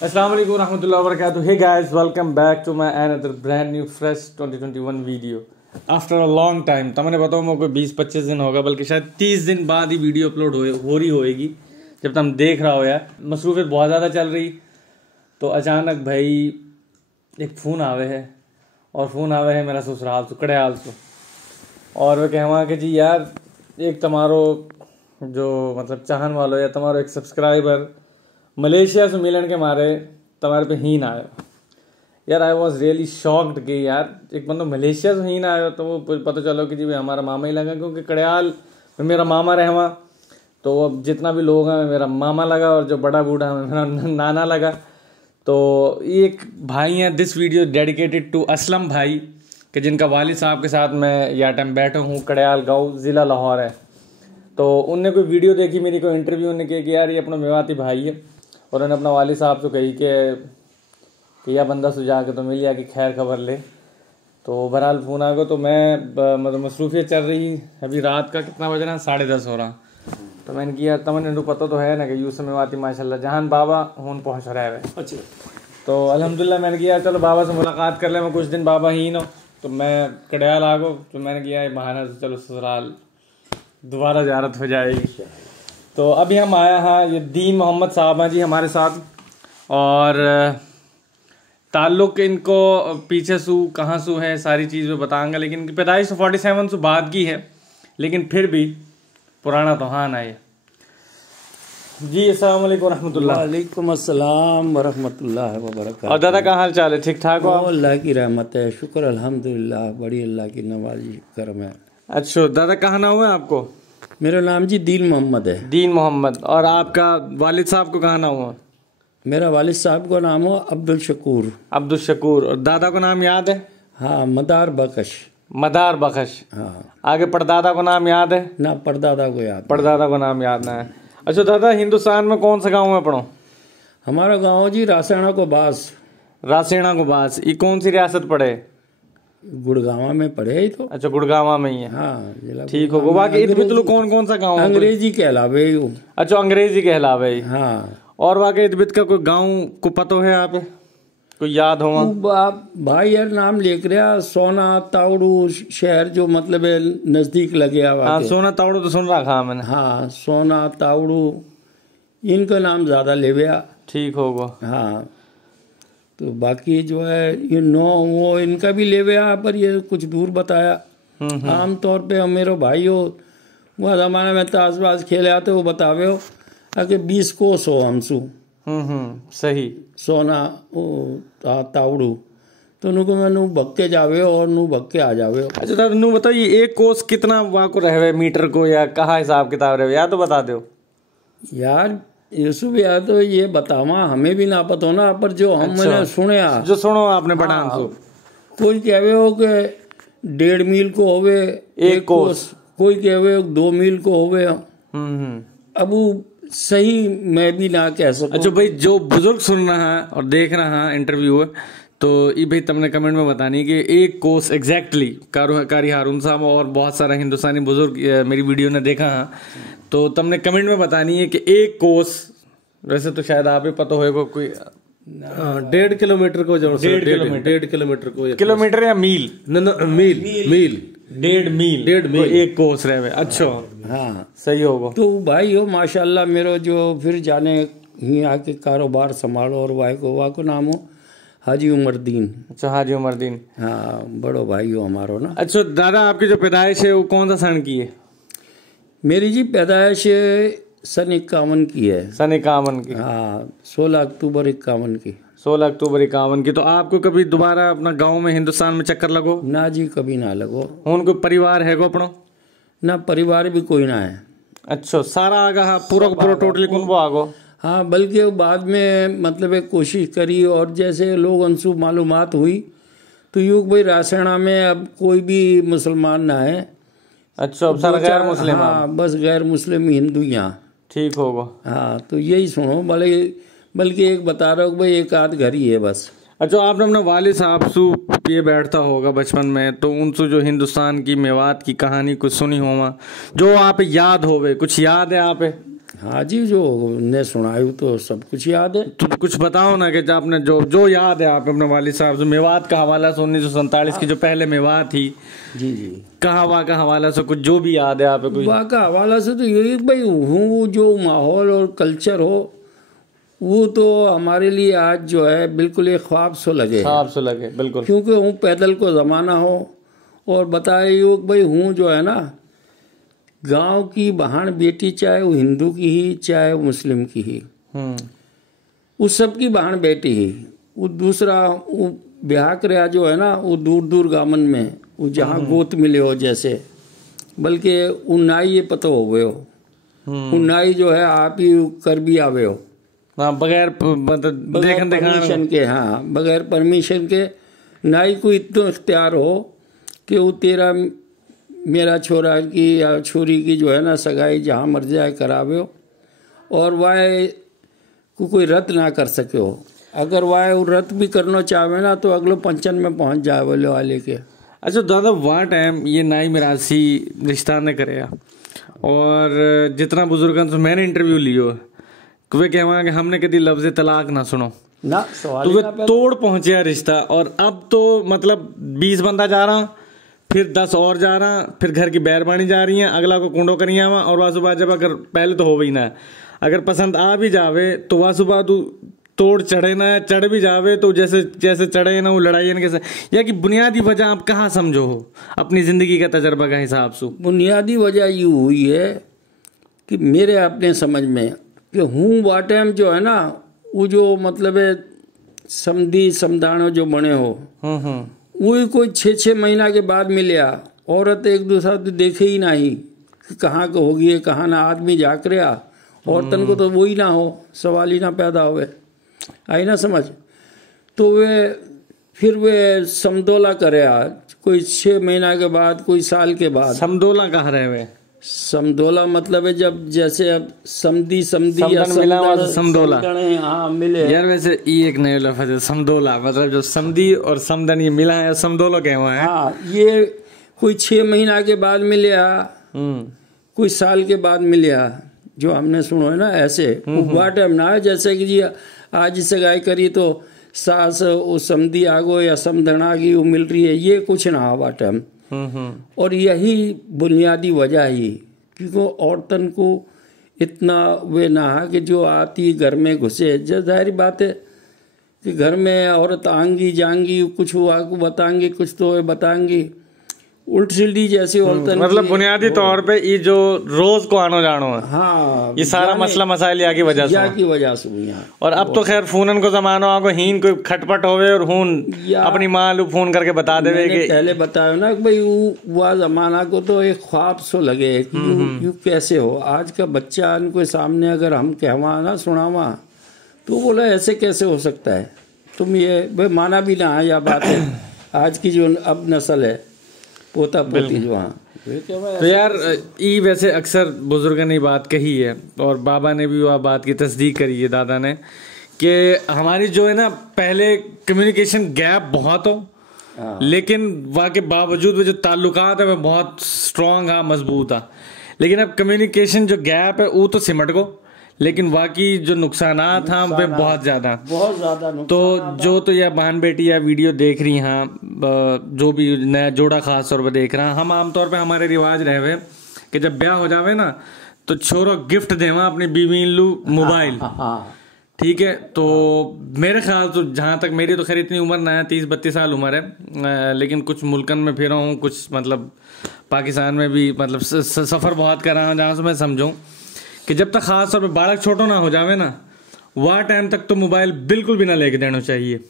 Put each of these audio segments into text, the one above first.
अस्सलाम वालेकुम रहमतुल्लाहि व बरकातुहू। Hey guys, welcome back to my another brand new fresh 2021 video after a long time. तो मैंने बताऊँ मेरे को 20-25 दिन होगा, बल्कि शायद 30 दिन बाद ही वीडियो अपलोड हो रही होएगी, जब तुम देख रहा हो। यार मसरूफियत बहुत ज़्यादा चल रही, तो अचानक भाई एक फ़ोन आवे है, और फ़ोन आवे है मेरा ससुराल से, कड़याल से, और वे कहवा कि जी यार एक तुम्हारो जो मतलब चाहन वालो या तुम्हारो एक सब्सक्राइबर मलेशिया से मिलन के मारे तुम्हारे पे हीन आयो। यार आई वॉज रियली शॉक्ड कि यार एक बंदा मलेशिया से हीन आयो, तो वो पता चलो कि जी भाई हमारा मामा ही लगा, क्योंकि कड़याल में मेरा मामा रहवा, तो अब जितना भी लोग हैं मेरा मामा लगा, और जो बड़ा बूढ़ा है मेरा नाना लगा। तो एक भाई हैं, this video dedicated to Aslam भाई, कि जिनका वालिद साहब के साथ मैं या टाइम बैठा हूँ। कड़याल गाँव ज़िला लाहौर है। तो उनने कोई वीडियो देखी मेरी, कोई इंटरव्यू उन्होंने किया कि यार ये अपना मेवाती भाई है, और उन्होंने अपना वालिद साहब से कही कि यह बंदा सुझा के तो मिल गया कि खैर खबर ले। तो बहरहाल फ़ोन आ गया, तो मैं मतलब मसरूफियत चल रही। अभी रात का कितना बज रहा है, 10:30 हो रहा। तो मैंने किया तमन तो पता तो है ना कि यूसुफ मेवाती माशाल्लाह जहान बाबा हून पहुँच रहा है। अच्छा, तो अल्हम्दुलिल्लाह मैंने किया चलो बाबा से मुलाकात कर ले, मैं कुछ दिन बाबा ही ना, तो मैं कड़याल आ गो। तो मैंने किया बहाना से चलो ससुराल दोबारा ज़ियारत हो जाएगी। तो अभी हम आया हाँ, ये दीन मोहम्मद साहब हैं जी हमारे साथ, और ताल्लुक़ इनको पीछे सू कहाँ सू है सारी चीज़ में बताऊंगा, लेकिन इनकी पैदाइश तो 47 सू बाद की है, लेकिन फिर भी पुराना तो हाँ ना है जी। अस्सलाम वालेकुम रहमतुल्लाह। वालेकुम अस्सलाम व रहमतुल्लाहि व बरकातहू। और दादा का हाल चाल है? ठीक ठाक हो? अल्लाह की रहमत है, शुक्र अल्हम्दुलिल्लाह, बड़ी अल्लाह की नवाजी करम है। अच्छा दादा, कहाँ नाम हुआ आपको? मेरा नाम जी दीन मोहम्मद है। दीन मोहम्मद। और आपका वालिद साहब को कहाँ नाम हुआ? मेरा वालिद साहब का नाम हो अब्दुल शकूर। अब्दुल शकूर। और दादा का नाम याद है? हाँ, मदार बख्श। मदार बख्श। हाँ। आगे परदादा को नाम याद है? ना, परदादा को याद। परदादा को नाम याद ना है। अच्छा दादा, हिंदुस्तान में कौन सा गांव में पढ़ो? हमारा गांव जी रासेणा को बास। रासेणा को बास, ये कौन सी रियासत पड़े? गुड़गावा में पढ़े ही तो। अच्छा, गुड़गावा में ही है। हाँ, ठीक हो। बाकी इधर कौन कौन सा गाँव? अंग्रेजी कहलावे। अच्छा, अंग्रेजी कहलावे। हाँ। और वाकई इधर का कोई गाँव को पता है आप, कोई याद हो? भाई यार नाम लिख रहा, सोना तावड़ू शहर जो मतलब है नजदीक लगे। हाँ, सोना तावड़ू तो सुन रखा मैंने। हाँ, सोना तावड़ू इनका नाम ज्यादा ले गया। ठीक होगा। हाँ, तो बाकी जो है ये वो इनका भी ले गया, पर ये कुछ दूर बताया। आमतौर पे हम मेरे भाई हो वह जमाने में ताशबाज खेले आते, वो बतावे हो कि 20 कोस हो हमसू। सही। सोना तावड़ू, तो नु को मैं नु भक्के जावे और नु भक्के आ जावे। अच्छा तब नु बताइए, एक कोस कितना वहाँ को रहे मीटर को, या कहाँ हिसाब किताब रहे, या तो बता दो यार। यूसुफ यार तो ये बतावा हमें भी ना पता हो ना, पर जो हम मैंने सुने जो सुनो आपने बड़ा। कोई कहवे हो कि 1.5 मील को होवे एक कोस, कोई कहवे 2 मील को होवे। अब सही मैं भी ना कह सकूं। अच्छा भाई, जो बुजुर्ग सुन रहा है और देख रहा है इंटरव्यू, तो ये भाई तुमने कमेंट में बतानी कि एक कोस एग्जैक्टली कारी हारून साहब और बहुत सारा हिंदुस्तानी बुजुर्ग मेरी वीडियो ने देखा है, तो तुमने कमेंट में बतानी है कि एक कोस, वैसे तो शायद आप ही पता होगा, कोई 1.5 किलोमीटर को, जो 1.5 किलोमीटर को, किलोमीटर या मील? मील। 1.5 मील एक कोस रहे। अच्छा हाँ, सही होगा। तो भाई हो माशाल्लाह मेरो जो फिर जाने ही आके कारोबार संभालो, और वाह को नाम हो हाजी उमरदीन। अच्छा, हाजी उमरदीन। हाँ, बड़ो भाई हो हमारो ना। अच्छा दादा, आपकी जो पैदाइश है वो कौन सा सन की है? मेरी जी पैदाइश सन 51 की है। सन 51 की? हाँ, 16 अक्टूबर 51 की। 16 अक्टूबर 51 की। तो आपको कभी दोबारा अपना गांव में हिंदुस्तान में चक्कर लगो? ना जी, कभी ना लगो। उनको परिवार है अपनो? ना, परिवार भी कोई ना है। अच्छा, सारा आगा पूरा टोटली कुंबो आगो? हाँ, बल्कि बाद में मतलब एक कोशिश करी, और जैसे लोग अंशु मालूमात हुई तो यूँ भाई रासेणा में अब कोई भी मुसलमान ना है। अच्छा, अब सारा गैर मुस्लिम? हाँ, बस गैर मुस्लिम हिंदू यहाँ। ठीक होगा। हाँ, तो यही सुनो, बल्कि एक बता रहा हूँ भाई, एक आध घर ही है बस। अच्छा, आपने अपने वालिद साहब सु ये बैठता होगा बचपन में, तो उनसे जो हिंदुस्तान की मेवात की कहानी कुछ सुनी होगा, जो आप याद होवे, कुछ याद है आप? हाँ जी, जो ने सुनायु तो सब कुछ याद है। तो कुछ बताओ ना कि आपने जो याद है आप अपने वालिद साहब से, मेवात का हवाला से 1947 की जो पहले मेवात थी, जी जी, कहावा का हवाला से कुछ जो भी याद है आप कोई? वहाँ का हवाला से तो यही भाई हूँ, जो माहौल और कल्चर हो वो तो हमारे लिए आज जो है बिल्कुल एक ख्वाब सो लगे, बिल्कुल, क्योंकि हूँ पैदल को ज़माना हो। और बताए योग भाई हूँ जो है ना, गांव की बहन बेटी, चाहे वो हिंदू की ही चाहे वो मुस्लिम की ही, उस सब की बहन बेटी ही। वो दूसरा वो ब्याह कर जो है ना, वो दूर दूर गामन में वो जहाँ गोत मिले हो जैसे, बल्कि वो नाई ये पता हो गए हो, वो नाई जो है आप ही कर भी आवे हो, बगैर परमिशन के। हाँ, बगैर परमिशन के नाई को इतना इख्तियार हो कि वो तेरा मेरा छोरा की या छोरी की जो है ना सगाई जहाँ मर जाए करावे हो, और वह को कोई रद्द ना कर सके हो। अगर वह रद्द भी करना चाहे ना तो अगले पंचन में पहुंच जाए बोले वाले के। अच्छा दादा, वहाँ टाइम ये नाई मिरासी रिश्ता ने करे, और जितना बुजुर्गों से मैंने इंटरव्यू लियो वे कहवा कि हमने कभी लफ्ज तलाक ना सुनो ना, तो वे तोड़ पहुंचे रिश्ता। और अब तो मतलब 20 बंदा जा रहा, फिर 10 और जा रहा, फिर घर की बैरबानी जा रही है, अगला को कुंडो करिया हुआ, और वह सुबह जब अगर पहले तो हो गई ना, अगर पसंद आ भी जावे तो वह सुबह तू तोड़ चढ़े ना, चढ़ भी जावे तो जैसे जैसे चढ़े ना वो लड़ाई कैसे, या कि बुनियादी वजह आप कहाँ समझो हो अपनी जिंदगी का तजर्बा का हिसाब से? बुनियादी वजह ये हुई है कि मेरे अपने समझ में कि हूँ वा टाइम जो है ना, वो जो मतलब है समधी समदानो जो बने हो, वो कोई 6-6 महीना के बाद मिलिया। औरत एक दूसरा तो देखे ही नहीं कि कहाँ को होगी कहाँ ना, आदमी जाक रहा, औरतन को तो वही ना हो, सवाल ही ना पैदा हुए, आई ना समझ। तो वे समदोला करे, कोई 6 महीना के बाद, कोई साल के बाद। समदोला कहाँ रहे हुए? समदोला मतलब है जब जैसे अब समधी या समदोला, हाँ मिले यार। वैसे ये एक नया लफ्ज़ है समदोला, मतलब जो समधी और समदन ये मिला है, समदोला क्या हुआ है? हाँ, ये कोई 6 महीना के बाद मिलिया, कोई साल के बाद मिलिया, जो हमने सुनो है ना ऐसे। हुआ टाइम ना है जैसे कि जी आज सगाई करी तो सास वो समधी आगो या समधन आ गई वो मिल रही है, ये कुछ ना हुआ टाइम। और यही बुनियादी वजह ही, क्योंकि औरतन को इतना वे ना कि जो आती घर में घुसे, जब जाहिर बात है कि घर में औरत आंगी जाएंगी, कुछ हुआ को बताएंगी, कुछ तो बताएंगी, उल्ट सीधी जैसी औरतन, मतलब बुनियादी तौर पे ये जो रोज को आनो जानो है, हाँ, ये सारा मसला मसाइल या की वजह से हुई। और अब तो खैर फोनन को जमानो आगो, हीन कोई खटपट होवे और हून अपनी माँ फोन करके बता देवे कि पहले बताया ना कि भाई वो जमाना को तो एक ख्वाब सो लगे कि यू कैसे हो। आज का बच्चा इनको सामने अगर हम कहवा ना सुनावा तो बोला ऐसे कैसे हो सकता है, तुम ये भाई माना भी ना है या बात है। आज की जो अब नस्ल है पोता पोती जो, हाँ। तो यार ये वैसे अक्सर बुजुर्गों ने बात कही है, और बाबा ने भी वह बात की तस्दीक करी है, दादा ने, कि हमारी जो है ना पहले कम्युनिकेशन गैप बहुत हो, लेकिन वह के बावजूद वो जो ताल्लुकात है वो बहुत स्ट्रॉन्ग है, मजबूत है। लेकिन अब कम्युनिकेशन जो गैप है वो तो सिमट गो, लेकिन बाकी जो नुकसानात हैं वे बहुत ज़्यादा। तो जो तो यह बहन बेटी या वीडियो देख रही हैं, जो भी नया जोड़ा खास तौर पर देख रहा, हम आमतौर पे हमारे रिवाज रहे हुए कि जब ब्याह हो जावे ना तो छोरो गिफ्ट देवा अपनी बीवी लू मोबाइल, ठीक है। तो मेरे ख्याल तो जहाँ तक मेरी तो खैर इतनी उम्र ना है, 30-32 साल उम्र है, लेकिन कुछ मुल्कन में फिरा हूँ, कुछ मतलब पाकिस्तान में भी मतलब सफ़र बहुत करा हूँ, जहाँ से मैं समझूँ कि जब तक खास तौर पे बालक छोटो ना हो जावे ना, वह टाइम तक तो मोबाइल बिल्कुल भी ना लेके देना चाहिए।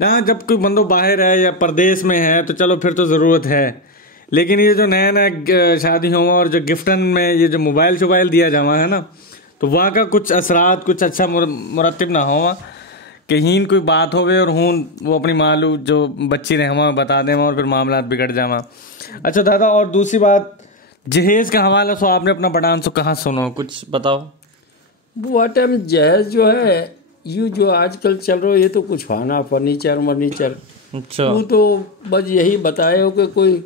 ना जब कोई बंदो बाहर है या परदेश में है तो चलो फिर तो ज़रूरत है, लेकिन ये जो नया नया शादी हो और जो गिफ्टन में ये जो मोबाइल शोबाइल दिया जावा है ना, तो वहाँ का कुछ असरात कुछ अच्छा मुरतब ना हो कि हीन कोई बात होवे और हून वो अपनी मालू जो बच्ची रहे बता दें और फिर मामला बिगड़ जावा। अच्छा दादा, और दूसरी बात जहेज का हवाला सो आपने अपना बड़ान सो कहाँ सुनो, कुछ बताओ। वो टाइम जहेज जो है यू जो आजकल चल रहा है ये तो कुछ खाना फर्नीचर। अच्छा, वो तो बस यही बताए हो कि कोई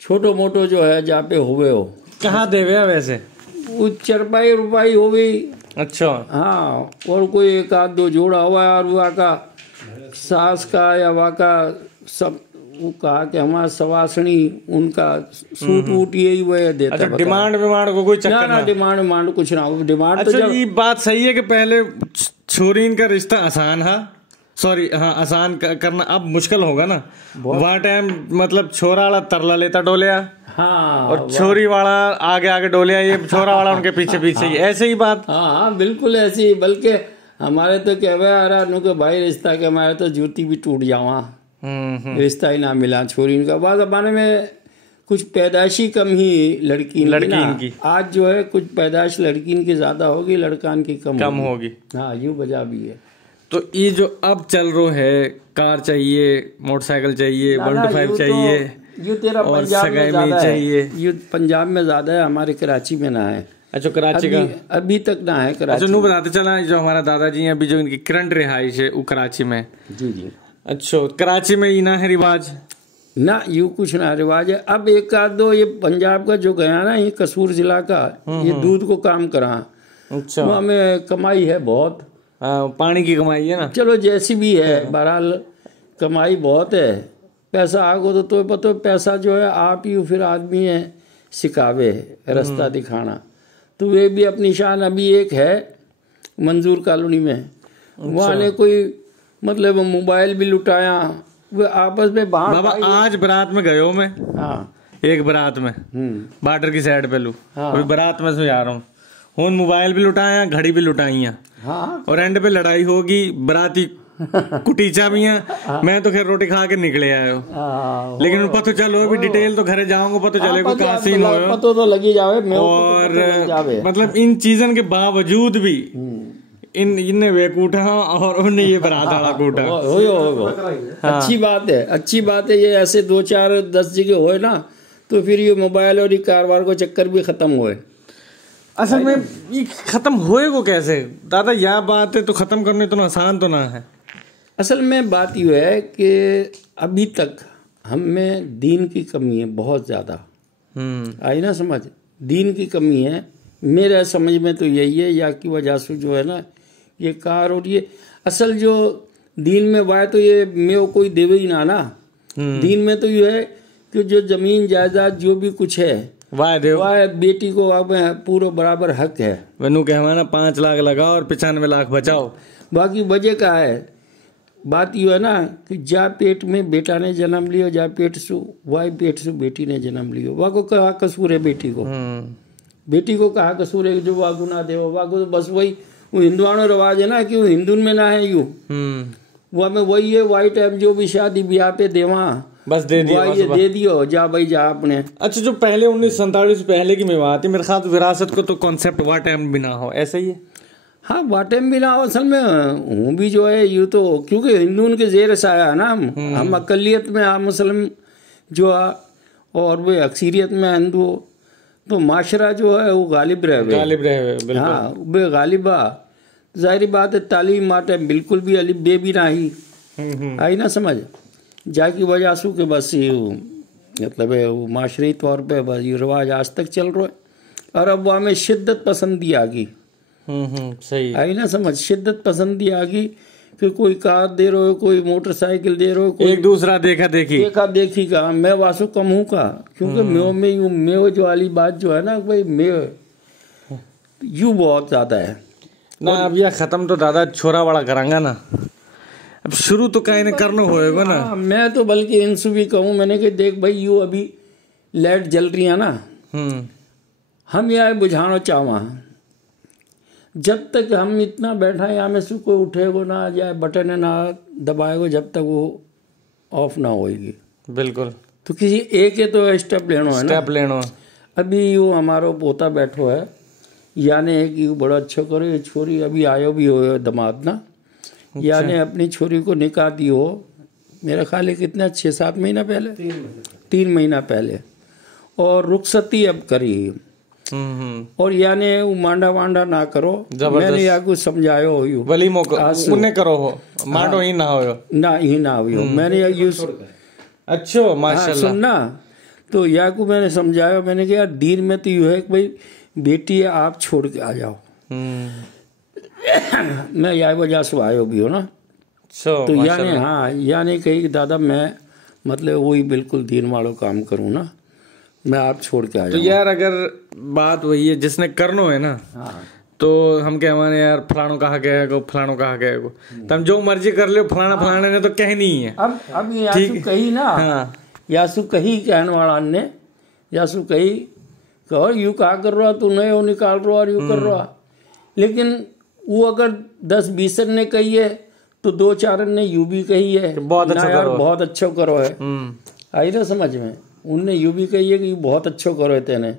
छोटो मोटो जो है जहाँ पे हुए हो, कहाँ देवे वैसे वो चरपाई रुपाई हो गई, अच्छा। हाँ, और कोई एक आध दो जोड़ा हुआ है और वहाँ का सास का या वहाँ का सब वो कहा कि हमारा सवासनी उनका सूट वूट यही वह देता अच्छा, है। डिमांड विमांड को कोई चक्कर ना डिमांड कुछ ना हो, डिमांड तो अच्छा, जब ये बात सही है कि पहले छोरीन का रिश्ता आसान है, सॉरी हाँ आसान करना अब मुश्किल होगा ना। वहाँ टाइम मतलब छोरा वाला तरला लेता डोलिया, हाँ, और छोरी वाला आगे आगे डोलिया, ये छोरा वाला उनके पीछे पीछे ही, ऐसे ही बात। हाँ बिल्कुल ऐसी ही। बल्कि हमारे तो कहवा आ रहा नु के भाई रिश्ता के हमारे तो जूती भी टूट जावा, रिश्ता ही ना मिला छोरी का। बाद जमाने में कुछ पैदाइशी कम ही लड़कीन की। आज जो है कुछ पैदाइश लड़कीन की ज्यादा होगी, लड़कान की कम होगी। हाँ, यूं वजह भी है। तो ये जो अब चल रहा है, कार चाहिए, मोटरसाइकिल चाहिए, 125 चाहिए, यू तेरा और पंजाब में सगाई में ज्यादा चाहिए। है, यू पंजाब में ज्यादा है, हमारे कराची में ना है। अच्छा, कराची का अभी तक ना है कराची। अच्छा, नू बताते चला, जो हमारा दादाजी हैं अभी जो इनकी करंट रिहाइश है वो कराची में। जी जी। अच्छा, कराची में ही ना है रिवाज ना, यूं कुछ ना रिवाज है। अब एक आध दो ये पंजाब का जो गया ना, ये कसूर जिला का, ये दूध को काम करा। अच्छा, वहाँ में कमाई है बहुत, पानी की कमाई है ना। चलो जैसी भी है, बहरहाल कमाई बहुत है। पैसा आगो तो पता, पैसा जो है आप ही फिर आदमी है सिखावे रास्ता दिखाना। तो वे भी अपनी शान। अभी एक है मंजूर कॉलोनी में, वहाँ ने कोई मतलब मोबाइल भी लुटाया, वे आपस में बाबा आज बारात में गयो मैं। हाँ, एक बारात में बॉर्डर की साइड पे लू, अभी बारात में से जा रहा हूँ, फोन मोबाइल भी लुटाया, घड़ी भी लुटाई है। हाँ, और एंड पे लड़ाई होगी, बराती कुटीचा भी है। मैं तो खैर रोटी खा के निकले आयो, लेकिन पता चलो अभी डिटेल तो घरे जाऊंगा, पता चलेगा कहाँ सीन हो। पता तो लगी जावे। और मतलब इन चीजन के बावजूद भी इनने वे कूटा और उन्हें ये बारात वाला कूटा। हाँ। अच्छी बात है, अच्छी बात है। ये ऐसे 2 4 10 जगह होए ना, तो फिर ये मोबाइल और ये कारोबार को चक्कर भी खत्म हुए। असल में ये खत्म होएगा कैसे दादा, यह बात है तो खत्म करने तो आसान तो ना है। असल में बात यह है कि अभी तक हम में दीन की कमी है बहुत ज़्यादा। आई ना समझ, दीन की कमी है मेरे समझ में तो यही है, या की वजह से जो है ना ये कार और ये असल जो दीन में वाय तो ये में कोई देवे ही ना। दीन में तो ये है कि जो जमीन जायदाद जो भी कुछ है वाह बेटी को अब पूरा बराबर हक है। वनु कहवाना 5 लाख लगाओ और 95 लाख बचाओ। बाकी वजह का है, बात यू है ना कि जा पेट में बेटा ने जन्म लियो, जा पेट से वाई पेट से बेटी ने जन्म लियो। वाह को कहा कसूर है बेटी को, बेटी को कहा कसूर है जो वाह गुना दे। वाह को तो बस वही वो हिंदुआनो रिवाज है ना कि वो हिंदू में ना है यू, वह में वही है वाई टाइम जो भी शादी ब्याह पे देवा बस दे दियो जा भाई जा अपने। अच्छा, जो पहले 1947 पहले की मेवात है, मेरे ख्याल विरासत को तो कॉन्सेप्ट वाह टाइम भी ना हो, ऐसा ही है। हाँ, वाह टाइम भी ना हो। असल में हूँ भी जो है यूँ तो क्योंकि हिंदू उनके जेर से आया ना, हम अकलियत में हम मुस्लिम जो है और वे अक्सरियत में हिंदू, तो माशरा जो है वो गालिब रहे। हाँ, वे गालिबा जाहिर बात है। तालीम माटे बिल्कुल भी अली बे भी ना ही आई ना समझ, जाकी वजह से कि बस ये मतलब है वो माशरी तौर पे बस ये रिवाज आज तक चल रहा है। और अब वहाँ में शिद्दत पसंदी आ गई। सही आई ना समझ, शिद्दत पसंदी आ गई कि कोई कार दे रहे हो, कोई मोटरसाइकिल दे रहे हो, कोई एक दूसरा देखा देखी का। मैं वासु कम हूँ का, क्योंकि मेव जो वाली बात जो है ना भाई, मेव यू बहुत ज्यादा है ना। अब यह खत्म तो दादा छोरा वाला करांगा ना, अब शुरू तो कहीं न करना होएगा ना। मैं तो बल्कि इनसे भी कहूँ, मैंने कहा देख भाई यू अभी लाइट जल रही है ना, हम यह बुझाना चाहवा। जब तक हम इतना बैठा यहाँ में से कोई उठेगो ना या बटन ना दबाएगो, जब तक वो ऑफ ना होएगी। बिल्कुल। तो किसी एक के तो स्टेप लेना है ना, स्टेप लेना। अभी यू हमारो पोता बैठो है, यानी कि बड़ा अच्छा करो। ये छोरी अभी आयो भी हो दमाद ना, यानी अपनी छोरी को निकाह दी हो, मेरा ख्याल है कितना 6-7 महीना पहले, 3 महीना पहले, और रुखसती अब करी। और यानी वो मांडा वांडा ना करो, मैंने या कुछ समझायो हो वली उन्हें करो हो, मांडो ही ना हो ना हो मैंने यूज। अच्छा माशाल्लाह। सुनना तो या को मैंने समझाया, मैंने कहा दीन में तो यू है कि भाई बेटी है आप छोड़ के आ जाओ, मैं यही वजह से आयो भी हो ना, तो यानी हाँ यानी कही दादा मैं मतलब वही बिल्कुल दीन वालों काम करूँ ना, मैं आप छोड़ के आया। तो यार अगर बात वही है जिसने करनो है ना, हाँ तो हम क्या माने यार फलानो कहा गया को, फलानो कहा गया को, तुम जो मर्जी कर लो, फलाना फलाने ने तो कहनी ही है। अब यासु कही ना, हाँ यासु कही कहने वाला ने यासु कही कहो यू कहा कर रहा तू नहीं वो निकाल रहा और यू कर रहा, लेकिन वो अगर 10-20 ने कही है तो 2-4 ने यू भी कही है बहुत अच्छा यार बहुत अच्छा करो है। आई ना समझ में, उनने यू भी कही है कि बहुत अच्छा करो है तेने।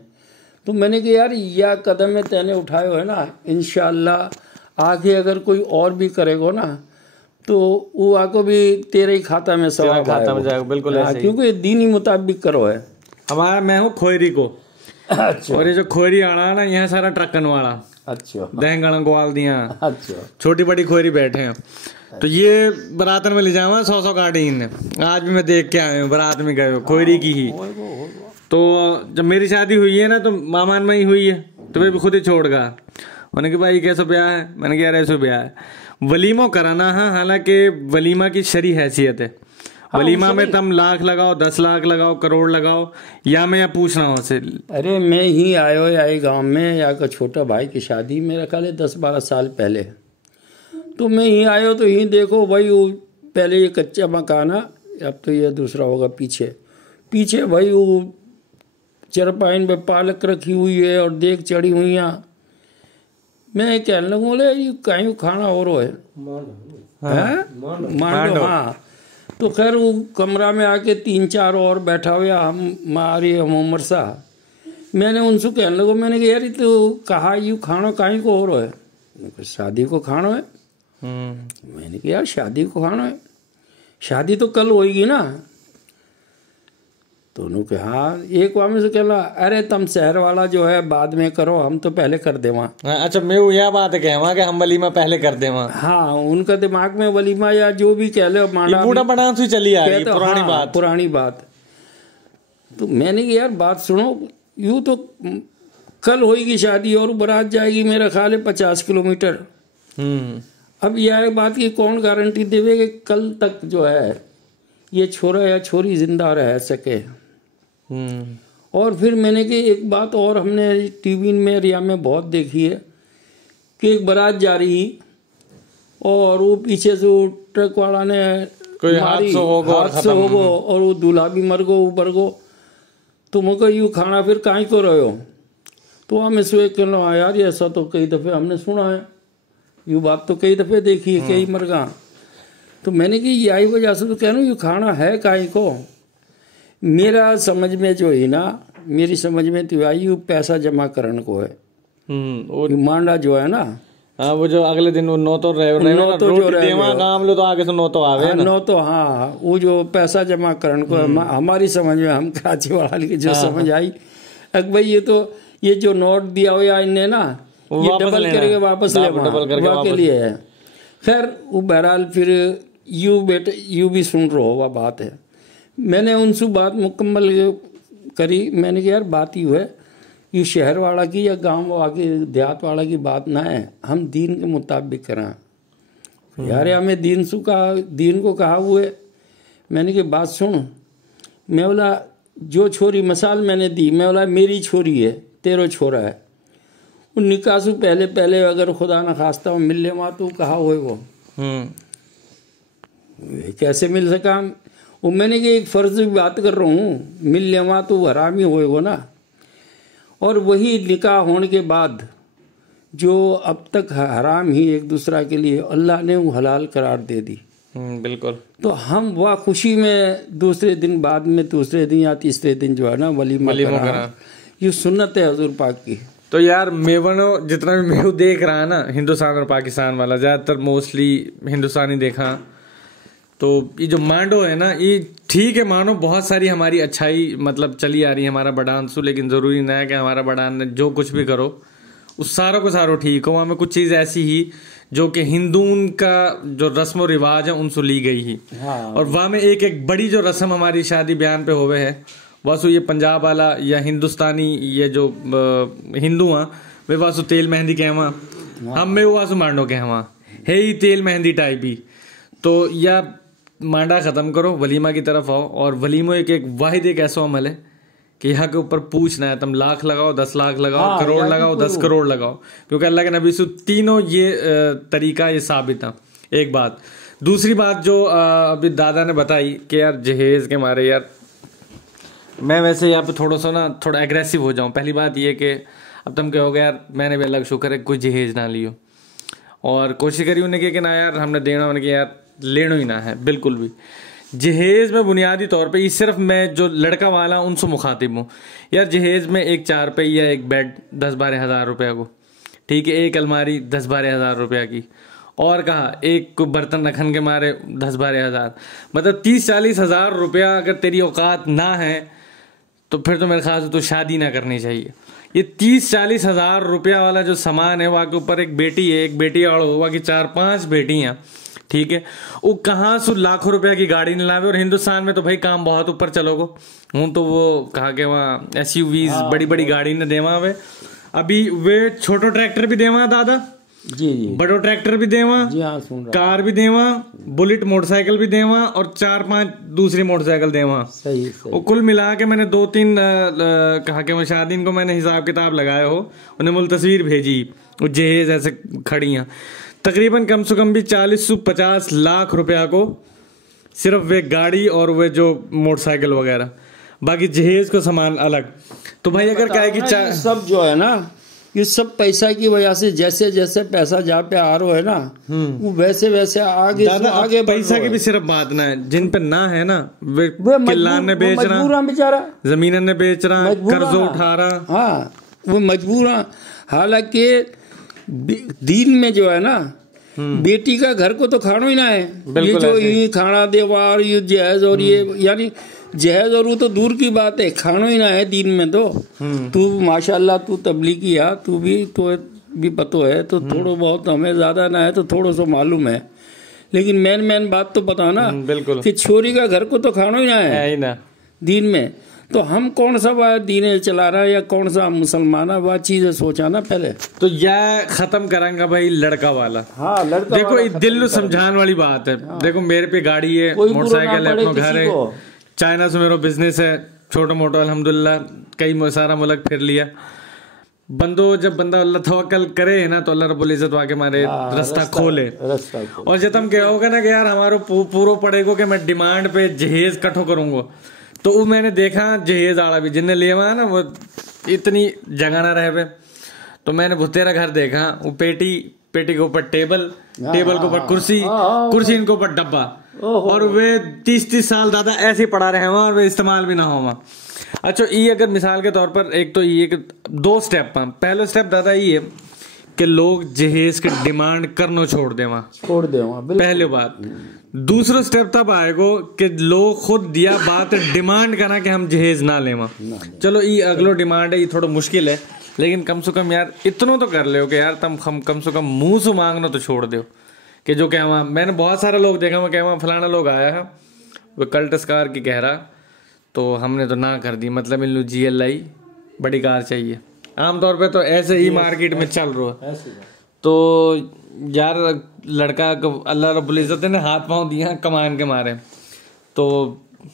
तो मैंने कहा यार यह कदम है तेने उठाए है ना, इंशाल्लाह आगे अगर कोई और भी करेगा ना तो वो आको भी तेरे ही खाता में सवाब खाता में जाएगा। बिल्कुल ऐसे ही। क्योंकि दीनी मुताबिक करो है। हमारा मैं हूँ खोयरी को, अच्छा और ये जो खोयरी आना ना यहाँ सारा ट्रकन वाला अच्छा दहंगण ग्वाल दिया, अच्छा छोटी बड़ी खोयरी बैठे हैं। तो ये बरातन में ले जावा 100 काटे इनने, आज भी मैं देख के आया हूँ, बारात में गए खोयरी की ही। तो जब मेरी शादी हुई है ना तो मामान में ही हुई है, तो वे भी खुद ही छोड़ गया। उन्होंने कहा भाई कैसा ब्याह है, मैंने कहा यार ऐसा ब्याह है, वलीमो कराना है, हालांकि वलीमा की शरी हैसियत है। वलीमा में तुम लाख लगाओ, 10 लाख लगाओ, करोड़ लगाओ, या मैं पूछना हो से। अरे मैं ही आयो आई गांव में या का छोटा भाई की शादी मेरा ख्याल है 10-12 साल पहले, तो मैं ही आयो तो ही देखो भाई वो पहले ये कच्चा मकाना, अब तो ये दूसरा होगा पीछे भाई वो चरपाइन पे पालक रखी हुई है और देख चढ़ी हुई है। मैं कहने लगूँ बोले ये कहीं खाना और है मांडो। हाँ तो खैर वो कमरा में आके 3-4 और बैठा हुआ हमारी हम उमर सा, मैंने उनसे कहने लगो, मैंने कहा यार तो कहा यू खानो कहीं को और है, शादी को खानो है। मैंने कहा यार शादी को खानो है, शादी तो कल होएगी ना। तो उन्होंने कहा हाँ, एक बार में से कहला अरे तुम शहर वाला जो है बाद में करो, हम तो पहले कर दे वहाँ। अच्छा मैं यह बात है कहवा कि हम वलीमा पहले कर दे वहाँ। हाँ उनका दिमाग में वलीमा या जो भी कह ले माना बूढ़ा बड़ा से चली आ रही पुरानी बात, पुरानी बात। तो मैंने कहा यार बात सुनो, यूँ तो कल होएगी शादी और बारात जाएगी मेरा ख्याल है 50 किलोमीटर। अब यह बात की कौन गारंटी देवे कि कल तक जो है ये छोरा या छोरी जिंदा रह सके। और फिर मैंने कि एक बात और हमने टीवी में एरिया में बहुत देखी है कि एक बारात जा रही और वो पीछे से ट्रक वाला ने कोई हादसा होगा और वो दूल्हा भी मर गो ऊपर गो। तो मुझको यू खाना फिर कहीं को रहे हो, तो हम इसमें कहना यार ये ऐसा तो कई दफ़े हमने सुना है, यू बात तो कई दफ़े देखी है, कई मर गया। तो मैंने कि यही वजह से तो कह रहा हूँ यू खाना है काहे को। मेरा समझ में जो है ना, मेरी समझ में तो आई यू पैसा जमा करने को है। और मांडा जो है ना, हाँ वो जो अगले दिन वो नो तो काम लो तो आगे से नो तो आवे ना, नो तो हाँ वो जो पैसा जमा करने को है। हमारी समझ में, हम कराची वाले की जो समझ आई अब भाई ये जो नोट दिया हुआ इनने ना ये डबल करके वापस ले के लिए है। खैर वो बहरहाल फिर यू भी सुन रहे हो वह बात है। मैंने उनसे बात मुकम्मल करी, मैंने कहा यार बात यूँ है ये शहर वाला की या गांव वाला की देहात वाला की बात ना है, हम दीन के मुताबिक करें। यार हमें दीन को कहा हुए। मैंने कहा बात सुन, मैं बोला जो छोरी मिसाल मैंने दी, मैं बोला मेरी छोरी है तेरो छोरा है, उन निकाह से पहले अगर खुदा न खास्ता मिल ले वहाँ तो कहा हुए वो कैसे मिल सका। वो मैंने कि एक फ़र्ज की बात कर रहा हूँ, मिल ले वहाँ तो हराम ही होएगा ना। और वही निकाह होने के बाद जो अब तक हराम ही एक दूसरा के लिए अल्लाह ने वो हलाल करार दे दी। बिल्कुल। तो हम वह खुशी में दूसरे दिन बाद में दूसरे दिन या तीसरे दिन जो है ना वलीमा करा, ये सुन्नत है हजूर पाक की। तो यार मेवनो जितना भी मेहू देख रहा है ना हिंदुस्तान और पाकिस्तान वाला, ज़्यादातर मोस्टली हिंदुस्तानी देखा, तो ये जो मांडो है ना ये ठीक है, मानो बहुत सारी हमारी अच्छाई मतलब चली आ रही है हमारा बड़ानसू, लेकिन ज़रूरी ना है कि हमारा बड़ान जो कुछ भी करो उस सारों को सारो ठीक हो। हमें कुछ चीज़ ऐसी ही जो कि हिंदून का जो रस्म व रिवाज है उनसे ली गई ही। हाँ। और वहाँ में एक बड़ी जो रस्म हमारी शादी बयान पे होवे है वासु ये पंजाब वाला या हिंदुस्तानी ये जो हिंदू हैं वे वासु तेल मेहंदी कहवा, हम में हुआ सो मांडो के हवा है ही तेल मेहंदी टाइप ही। तो या मांडा खत्म करो, वलीमा की तरफ आओ। और वलीमो एक वाहिद एक ऐसा अमल है कि यहाँ के ऊपर पूछना है, तुम लाख लगाओ, 10 लाख लगाओ, करोड़ लगाओ, 10 करोड़ लगाओ, क्योंकि अल्लाह के नबी से तीनों ये तरीका ये साबित है। एक बात। दूसरी बात जो अभी दादा ने बताई कि यार जहेज के मारे, यार मैं वैसे यहाँ पे थोड़ा एग्रेसिव हो जाऊँ। पहली बात ये कि अब तुम कहोगे यार मैंने भी अल्लाह का शुक्र है कोई जहेज ना लियो, और कोशिश करी उन्हें कि ना यार हमने देना, उन्हें कि यार लेना ही ना है बिल्कुल भी। जहेज में बुनियादी तौर पे ये सिर्फ मैं जो लड़का वाला उनसे मुखातिब हूँ। यार जहेज में एक 4 पहिया, एक बेड 10-12 हज़ार रुपया को, ठीक है, एक अलमारी 10-12 हज़ार रुपया की, और कहा एक बर्तन रखन के मारे 10-12 हज़ार, मतलब 30-40 हज़ार रुपया अगर तेरी औकात ना है तो फिर तो मेरे ख्याल से तो शादी ना करनी चाहिए। ये 30-40 हज़ार रुपया वाला जो सामान है वहाँ के ऊपर एक बेटी है, एक बेटी और हुआ कि 4-5 बेटियाँ, ठीक है, वो कहाँ से लाखों रुपया की गाड़ी नहीं लावे। और हिंदुस्तान में तो भाई काम बहुत ऊपर चलोगो हूँ, तो वो कहा कि वहाँ SUVs बड़ी बड़ी गाड़ी ने देवा वे। अभी वे छोटो ट्रैक्टर भी देवा दादा, जी बड़ो ट्रैक्टर भी देवा, कार भी देवा, बुलेट मोटरसाइकिल भी देवा, और 4-5 दूसरी मोटरसाइकिल देवा। सही। वो कुल मिला के मैंने 2-3 कहा कि शादीन को मैंने हिसाब किताब लगाया हो, उन्हें मुझे तस्वीर भेजी, वो जहेज ऐसे खड़ी हैं, तकरीबन कम से कम भी 40 से 50 लाख रुपया को सिर्फ वे गाड़ी और वे जो मोटरसाइकिल वगैरह, बाकी जहेज को सामान अलग। तो भाई अगर क्या है कि सब जो है ना ये सब पैसा की वजह से, जैसे जैसे पैसा जहाँ पे आ रहा है ना वो वैसे वैसे आगे पैसा की भी सिर्फ बात ना है, जिन पे ना है ना वे किल्लान ने बेच रहा, बेचारा जमीन ने बेच रहा, कर्ज उठा रहा, हाँ वो मजबूर। हालांकि दीन में जो है ना बेटी का घर को तो खाना ही ना है, ये जो ये खाना देवा और ये जहेज और ये, यानी जहेज और वो तो दूर की बात है, खाना ही ना है दीन में। तो तू माशाल्लाह तू तबलीगी है, तू भी तो भी पतो है, तो थोड़ा बहुत हमें ज्यादा ना है तो थोड़ा सा मालूम है, लेकिन मेन बात तो पता ना बिल्कुल कि छोरी का घर को तो खाना ही ना है ना दीन में। तो हम कौन सा दीन चला रहा है या कौन सा मुसलमान, वह चीज सोचा ना पहले। तो यह खत्म करांगा भाई लड़का वाला। हाँ लड़का देखो वाला दिल समझाने वाली बात है। हाँ। देखो मेरे पे गाड़ी है, मोटरसाइकिल है, अपना घर है, चाइना से मेरा बिजनेस है छोटा मोटा, अल्हम्दुलिल्लाह कई सारा मुल्क फिर लिया। जब बंदा अल्लाह तवक्कल करे ना तो अल्लाह रब्बुल इज्जत वाके मारे रास्ता खोले। और जब तुम कहोगे ना कि यार हमारो पूरा पड़ेगा कि मैं डिमांड पे जहेज कठो करूंगा, तो वो मैंने देखा जहेज आड़ा भी जिनने लिया हुआ ना वो इतनी जगह ना रहे, तो मैंने भुतेरा घर देखा, वो पेटी के ऊपर टेबल के ऊपर कुर्सी इनके ऊपर डब्बा, और वे 30-30 साल दादा ऐसे पड़ा रहे वहां और वे इस्तेमाल भी ना हो वहां। अच्छा ये अगर मिसाल के तौर पर एक तो ये 2 स्टेप, पहला स्टेप दादा ये है कि लोग जहेज के डिमांड करना छोड़ दे वहां, पहले बात। दूसरा स्टेप तब आएगा कि लोग खुद दिया बात डिमांड करना कि हम जहेज ना ले वहां। चलो ये अगलो डिमांड है, ये थोड़ा मुश्किल है, लेकिन कम से कम यार इतना तो कर लो कि यार तुम कम से कम मुंह से मांगना तो छोड़ दो। कि जो कहवा मैंने बहुत सारे लोग देखा, मैं कहवा फलाना लोग आया है वो कल्टस कार की कह रहा, तो हमने तो ना कर दी, मतलब इन GLI बड़ी कार चाहिए। आमतौर पे तो ऐसे ही मार्केट में चल रहा है। तो यार लड़का को अल्लाह रब्बुल इज्जत ने हाथ पांव दिया कमान के मारे, तो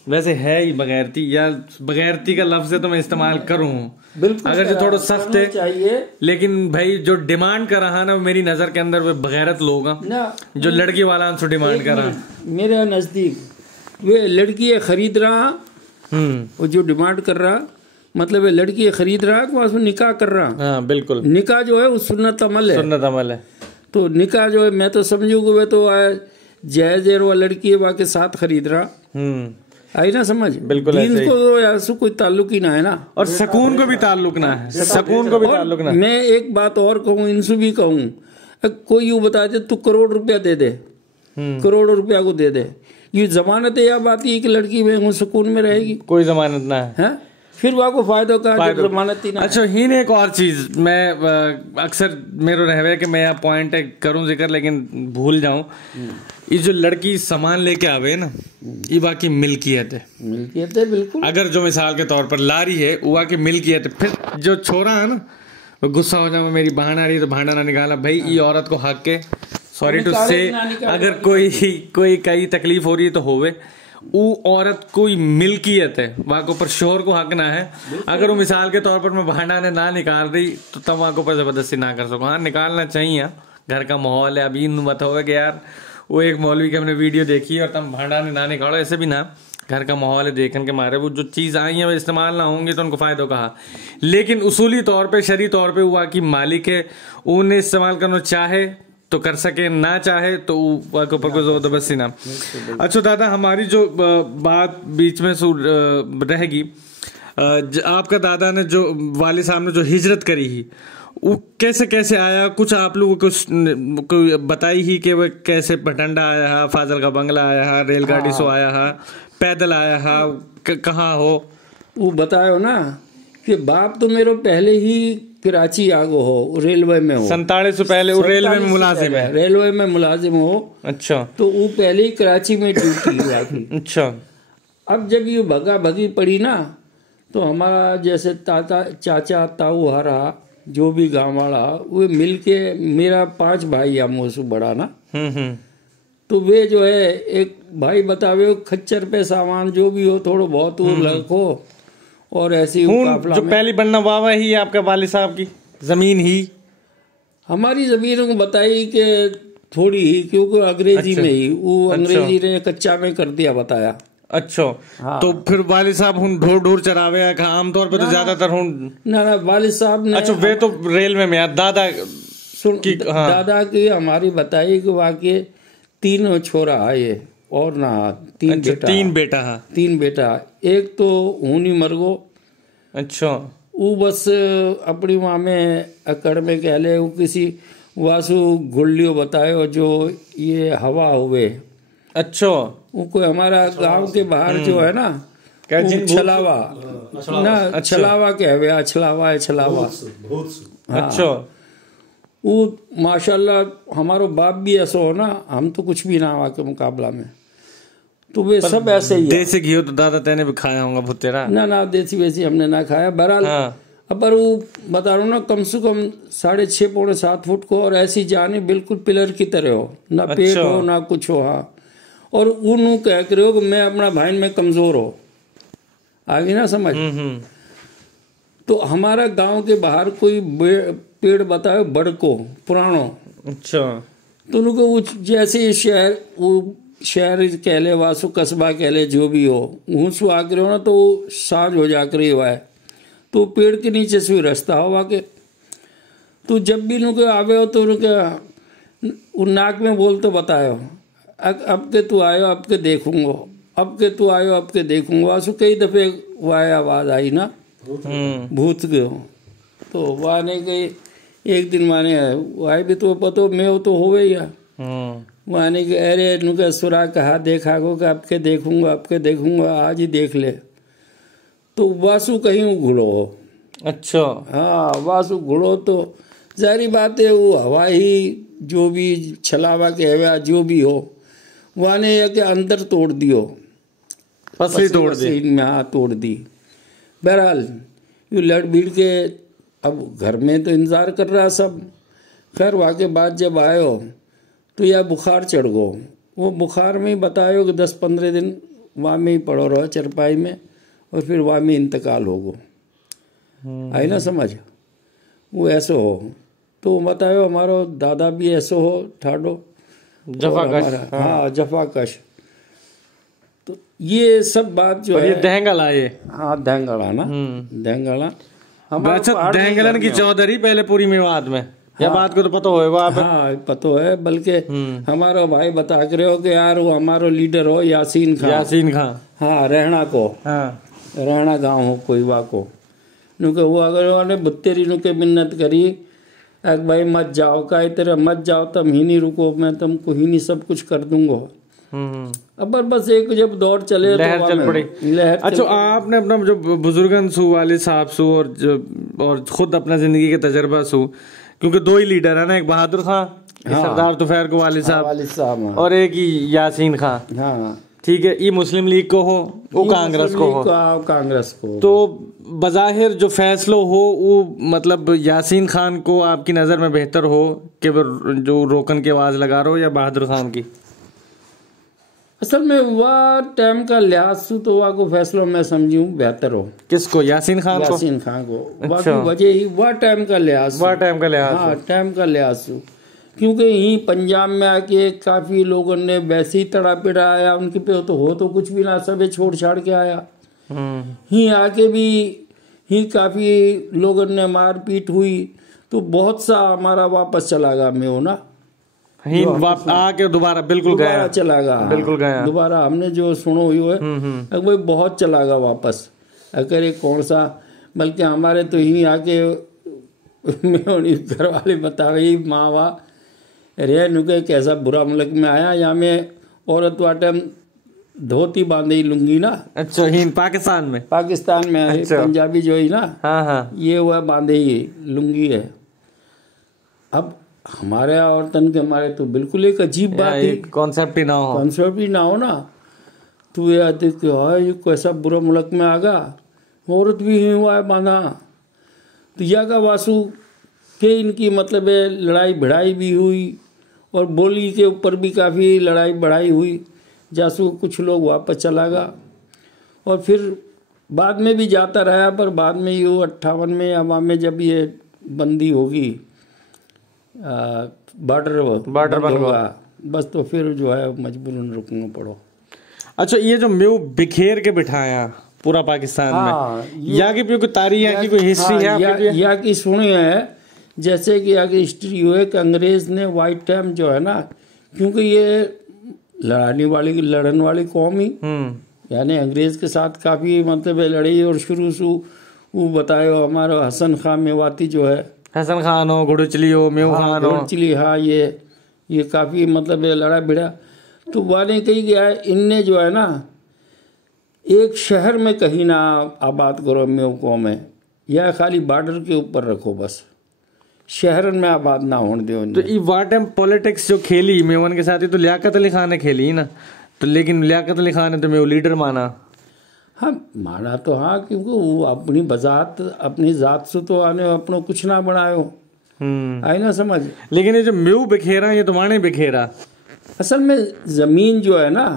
वैसे है ही बगैरती, या बगैरती का लफ्ज है तो मैं इस्तेमाल करूँ अगर जो थोड़ा सख्त है चाहिए, लेकिन भाई जो डिमांड कर रहा ना मेरी नजर के अंदर वो बगैरत लोग जो लड़की वाला उनसे डिमांड कर रहा। मेरे नजदीक वे लड़की खरीद रहा, वो जो डिमांड कर रहा मतलब वे लड़की खरीद रहा है उसमें निकाह कर रहा। हाँ बिल्कुल, निकाह जो है वो सुन्नत अमल है। तो निकाह जो है मैं तो समझूंगा वे तो जहेज वो लड़की है के साथ खरीद रहा, आई ना समझ। बिल्कुल दीन को तो ऐसा कोई ताल्लुक ही ना है ना, और सुकून को भी ताल्लुक ना है, सुकून को भी ताल्लुक ना। मैं एक बात और कहूँ, इनसे भी कहूँ, कोई यूँ बता दे तू करोड़ रुपया दे दे, करोड़ रुपया को दे दे, ये जमानत है या बात है कि लड़की में सुकून में रहेगी? कोई जमानत ना है, फिर वहाँ को फायदा का जमानत ही ना। अच्छा ही एक और चीज मैं अक्सर मेरे रहे कि मैं यहाँ पॉइंट करूँ जिक्र लेकिन भूल जाऊं, ये जो लड़की सामान लेके आवे ना ये बाकी मिल्कियत है बिल्कुल। अगर जो मिसाल के तौर पर लारी है वो की मिल्कियत है, फिर जो छोरा है ना गुस्सा हो जाओ, मेरी बहन आ रही है तो भांडा ना निकाला भाई, ये औरत को हक के सॉरी टू से, अगर कोई कई तकलीफ हो रही है तो होवे, वो औरत कोई मिल्कियत है, वहाँ के ऊपर शोहर को हक ना है। अगर वो मिसाल के तौर पर मैं भांडा ने ना निकाल रही तो तब वहाँ के ऊपर जबरदस्ती ना कर सको। हाँ निकालना चाहिए, घर का माहौल है। अभी मत होगा कि यार वो एक मौलवी की हमने वीडियो देखी और तुम भांडा ने ना निकालो, ऐसे भी ना, घर का माहौल है, देखने के मारे वो जो चीज़ आई है वो इस्तेमाल ना होंगी तो उनको फ़ायदा कहा। लेकिन उसूली तौर पे, शरी तौर पे हुआ कि मालिक है, उन्हें इस्तेमाल करना चाहे तो कर सके, ना चाहे तो के ऊपर कोई ज़बरदस्ती ना। अच्छा दादा, हमारी जो बात बीच में रहेगी, आपका दादा ने जो वालिद साहब ने जो हिजरत करी ही, वो कैसे कैसे आया, कुछ आप लोगों को बताई ही कि वह कैसे पटंडा आया है, फाजल का बंगला आया है, रेलगाड़ी से आया है, पैदल आया है, कहाँ हो वो बतायो ना कि बाप तो मेरे पहले ही कराची आगो हो, रेलवे में हो, 47 से पहले वो रेलवे में मुलाजिम है, रेलवे में मुलाजिम हो। अच्छा, तो वो पहले ही कराची में ड्यूटी हुआ थी। अच्छा, अब जब ये भगा भगी पड़ी ना, तो हमारा जैसे ताता चाचा ताऊ हरा जो भी गांव वाला, वो मिल के, मेरा 5 भाई हम उससे बड़ा ना, तो वे जो है एक भाई बतावे खच्चर पे सामान जो भी हो थोड़ा बहुत वो रखो, और ऐसी जो पहली बनना वावा ही आपका वालिद साहब की जमीन ही, हमारी जमीन को बताई कि थोड़ी ही, क्योंकि अंग्रेजी में ही वो अंग्रेजी ने कच्चा में कर दिया बताया। अच्छा, हाँ। तो फिर वालिद साहब हुन ढोर ढोर चरावे आमतौर पे तो ज्यादातर हुन ना वालिद साहब ने, अच्छा वे तो रेलवे में दादा की, हाँ। दादा की हमारी बताई कि वाकई 3 छोरा आए और ना 3 अच्छा, बेटा, 3 बेटा, हाँ 3 बेटा, एक तो हुनी मर गो। अच्छा, वो बस अपनी वहाँ में अकड़ में कह ले, वो किसी वासु गुल्लियो बतायो जो ये हवा हुए। अच्छा, वो कोई हमारा गांव के बाहर जो है ना, छलावा ना, छलावा कहवे, छलावा है, छलावा। अच्छा, वो माशाल्लाह हमारो बाप भी ऐसा हो ना, हम तो कुछ भी ना हुआ के मुकाबला में, तो वे सब ऐसे ही। देसी घी तो दादा तेने भी खाया होगा भुतेरा? ना देसी वैसी हमने ना खाया। बहरहाल पर वो बता रहा हूँ ना, कम से कम 6.5 पौने 7 फुट को, और ऐसी जाने बिल्कुल पिलर की तरह हो, ना पेट हो ना कुछ हो। हाँ, और उन कह कर हो कि मैं अपना भाई में कमजोर हो, आगे ना समझ। तो हमारा गांव के बाहर कोई पेड़ बताओ बड़को पुरानो। अच्छा, तो उनको जैसे शहर, वो शहर कह ले, वासु कस्बा कह ले, जो भी हो, घूसू आकर हो ना, तो साझ हो जाकर हुआ है, तो पेड़ के नीचे से रास्ता हो के, तो जब भी उनको आवे हो तो उनके नाक में बोल तो बतायो, अब के तू आयो अब के देखूंगा, अब के तू आयो अब के देखूंगा। वासु कई दफे वह आवाज आई ना, भूत गयो, तो वह ने कही एक दिन माने वाई भी तो पतो मैं तो होवे या माने कि अरे नुके सुरा कहा देखा को कि आपके देखूंगा आज ही देख ले। तो वासु कहीं घुड़ो हो। अच्छा, हाँ, वासु घुड़ो तो जारी बात है, वो हवा ही जो भी छलावा के हवा जो भी हो, वाने या के अंदर तोड़ दियो, पसली तोड़ दी, हाँ तोड़ दी। बहरहाल यू लड़ भीड़ के अब घर में तो इंतज़ार कर रहा सब। खैर वहाँ के बाद जब आयो तो यह बुखार चढ़ गो, वो बुखार में ही बतायो कि 10-15 दिन वहाँ में ही पड़ो रहो चरपाई में, और फिर वहाँ में इंतकाल हो गो। आई ना समझ, वो ऐसा हो। तो बतायो हमारो दादा भी ऐसा हो ठाडो, जफाकश। हाँ जफाकश। तो ये सब बात जो है दहंगला, ये हाँ दहंगला ना, दहंगला। अच्छा, दहंगलन की चौधरी पहले पूरी मेवात में, या बात को तो पता होगा? हाँ पता है, बल्कि हमारा भाई बता कर हो कि यार वो हमारो लीडर हो यासीन खां। हाँ रहना को, हाँ रहना गांव हो कोई वा को, नुके वो अगर वाले बुत्तेरी नुके मिन्नत करी, एक भाई मत जाओ, का तेरा मत जाओ, तुम ही नहीं रुको, मैं तुमको ही नहीं सब कुछ कर दूंगा। अब बस एक जब दौर चले लहर तो चल पड़ी। अच्छा, आपने अपना जो बुजुर्गन सु वाले साहब सु और खुद अपना जिंदगी के तजर्बा सु, क्योंकि 2 ही लीडर है ना, एक बहादुर खां, सरदार तुफैर को वालिद साहब, और एक ही यासीन खां। हाँ ठीक है, ये मुस्लिम लीग को हो, वो कांग्रेस को हो, कांग्रेस को। तो बज़ाहिर जो फैसलो हो वो मतलब यासीन खान को आपकी नज़र में बेहतर हो कि जो रोकन की आवाज़ लगा रहा हो या बहादुर खान की? असल में वह टाइम का लिहाज से तो वह को फैसलों में समझूं बेहतर हो। किसको? यासीन खान को? यासीन खान को। बाकी वजह ही वह टाइम का लिहाज, वह टाइम का लिहाज, हाँ टाइम का लिहाज, क्योंकि यहीं पंजाब में आके काफ़ी लोगों ने वैसे ही तड़ा पिड़ा आया उनके पे, तो हो तो कुछ भी ना, सब छोड़ छाड़ के आया। ही आके भी ही काफ़ी लोगों ने मार पीट हुई, तो बहुत सा हमारा वापस चला गया में हो ना, आके दोबारा बिल्कुल गया, चला गया, बिल्कुल गया दोबारा। हमने जो सुनो हुई है भाई बहुत चला गया वापस। अगर ये कौन सा, बल्कि हमारे तो यहीं आके घर वाले बतावे माँ वाह रे नुके कैसा बुरा मुल्क में आया, यहाँ में औरत वाटे धोती बांधी लुंगी ना। अच्छा, हिंद पाकिस्तान में? पाकिस्तान में। अच्छा। पंजाबी जो है ना, हाँ हाँ, ये हुआ बांधे ही लुंगी है। अब हमारे औरतन के हमारे तो बिल्कुल एक अजीब बात है, कॉन्सेप्ट ही ना हो, कॉन्सेप्ट ही ना हो ना। तो ये आते कि हाँ ये कैसा बुरा मुल्क में आ गया, औरत भी ही हुआ है बांधा। तो या का वासु के इनकी मतलब है लड़ाई भिड़ाई भी हुई, और बोली के ऊपर भी काफ़ी लड़ाई बढ़ाई हुई, जासू कुछ लोग वापस चला गया। और फिर बाद में भी जाता रहा, पर बाद में ये 58 में हवा में जब ये बंदी होगी, बॉर्डर बंद होगा, बस तो फिर जो है मजबूरन रुकना पड़ो। अच्छा, ये जो म्यू बिखेर के बिठाया पूरा पाकिस्तान में, या की कोई तारीख, या की कोई हिस्ट्री है? या की सुनी है, जैसे कि आगे हिस्ट्री हुए कि अंग्रेज ने वाइट टाइम जो है ना, क्योंकि ये लड़न वाली कौम ही, यानी अंग्रेज के साथ काफ़ी मतलब लड़ी, और शुरू से वो बताए हमारा हसन खान मेवाती जो है, हसन खान हो, गुड़चली हो, मेव खान हो, गुड़चली, हाँ ये काफ़ी मतलब लड़ा भिड़ा। तो वाले कही गया इनने जो है ना, एक शहर में कहीं ना आबाद करो मेव कौम में, या खाली बॉर्डर के ऊपर रखो, बस शहर में आबाद ना होने दो। तो ये वार टाइम पॉलिटिक्स जो खेली मेवन के साथ ही तो लियाकत अली खान ने खेली ना, तो लेकिन लियाकत अली खान ने तो मेव लीडर माना। हाँ माना तो हाँ, क्योंकि वो अपनी बजात अपनी जात से तो आने अपनों कुछ ना बनायो, आई ना समझ। लेकिन ये जो मेव बिखेरा ये तुम्हारे बिखेरा, असल में जमीन जो है ना,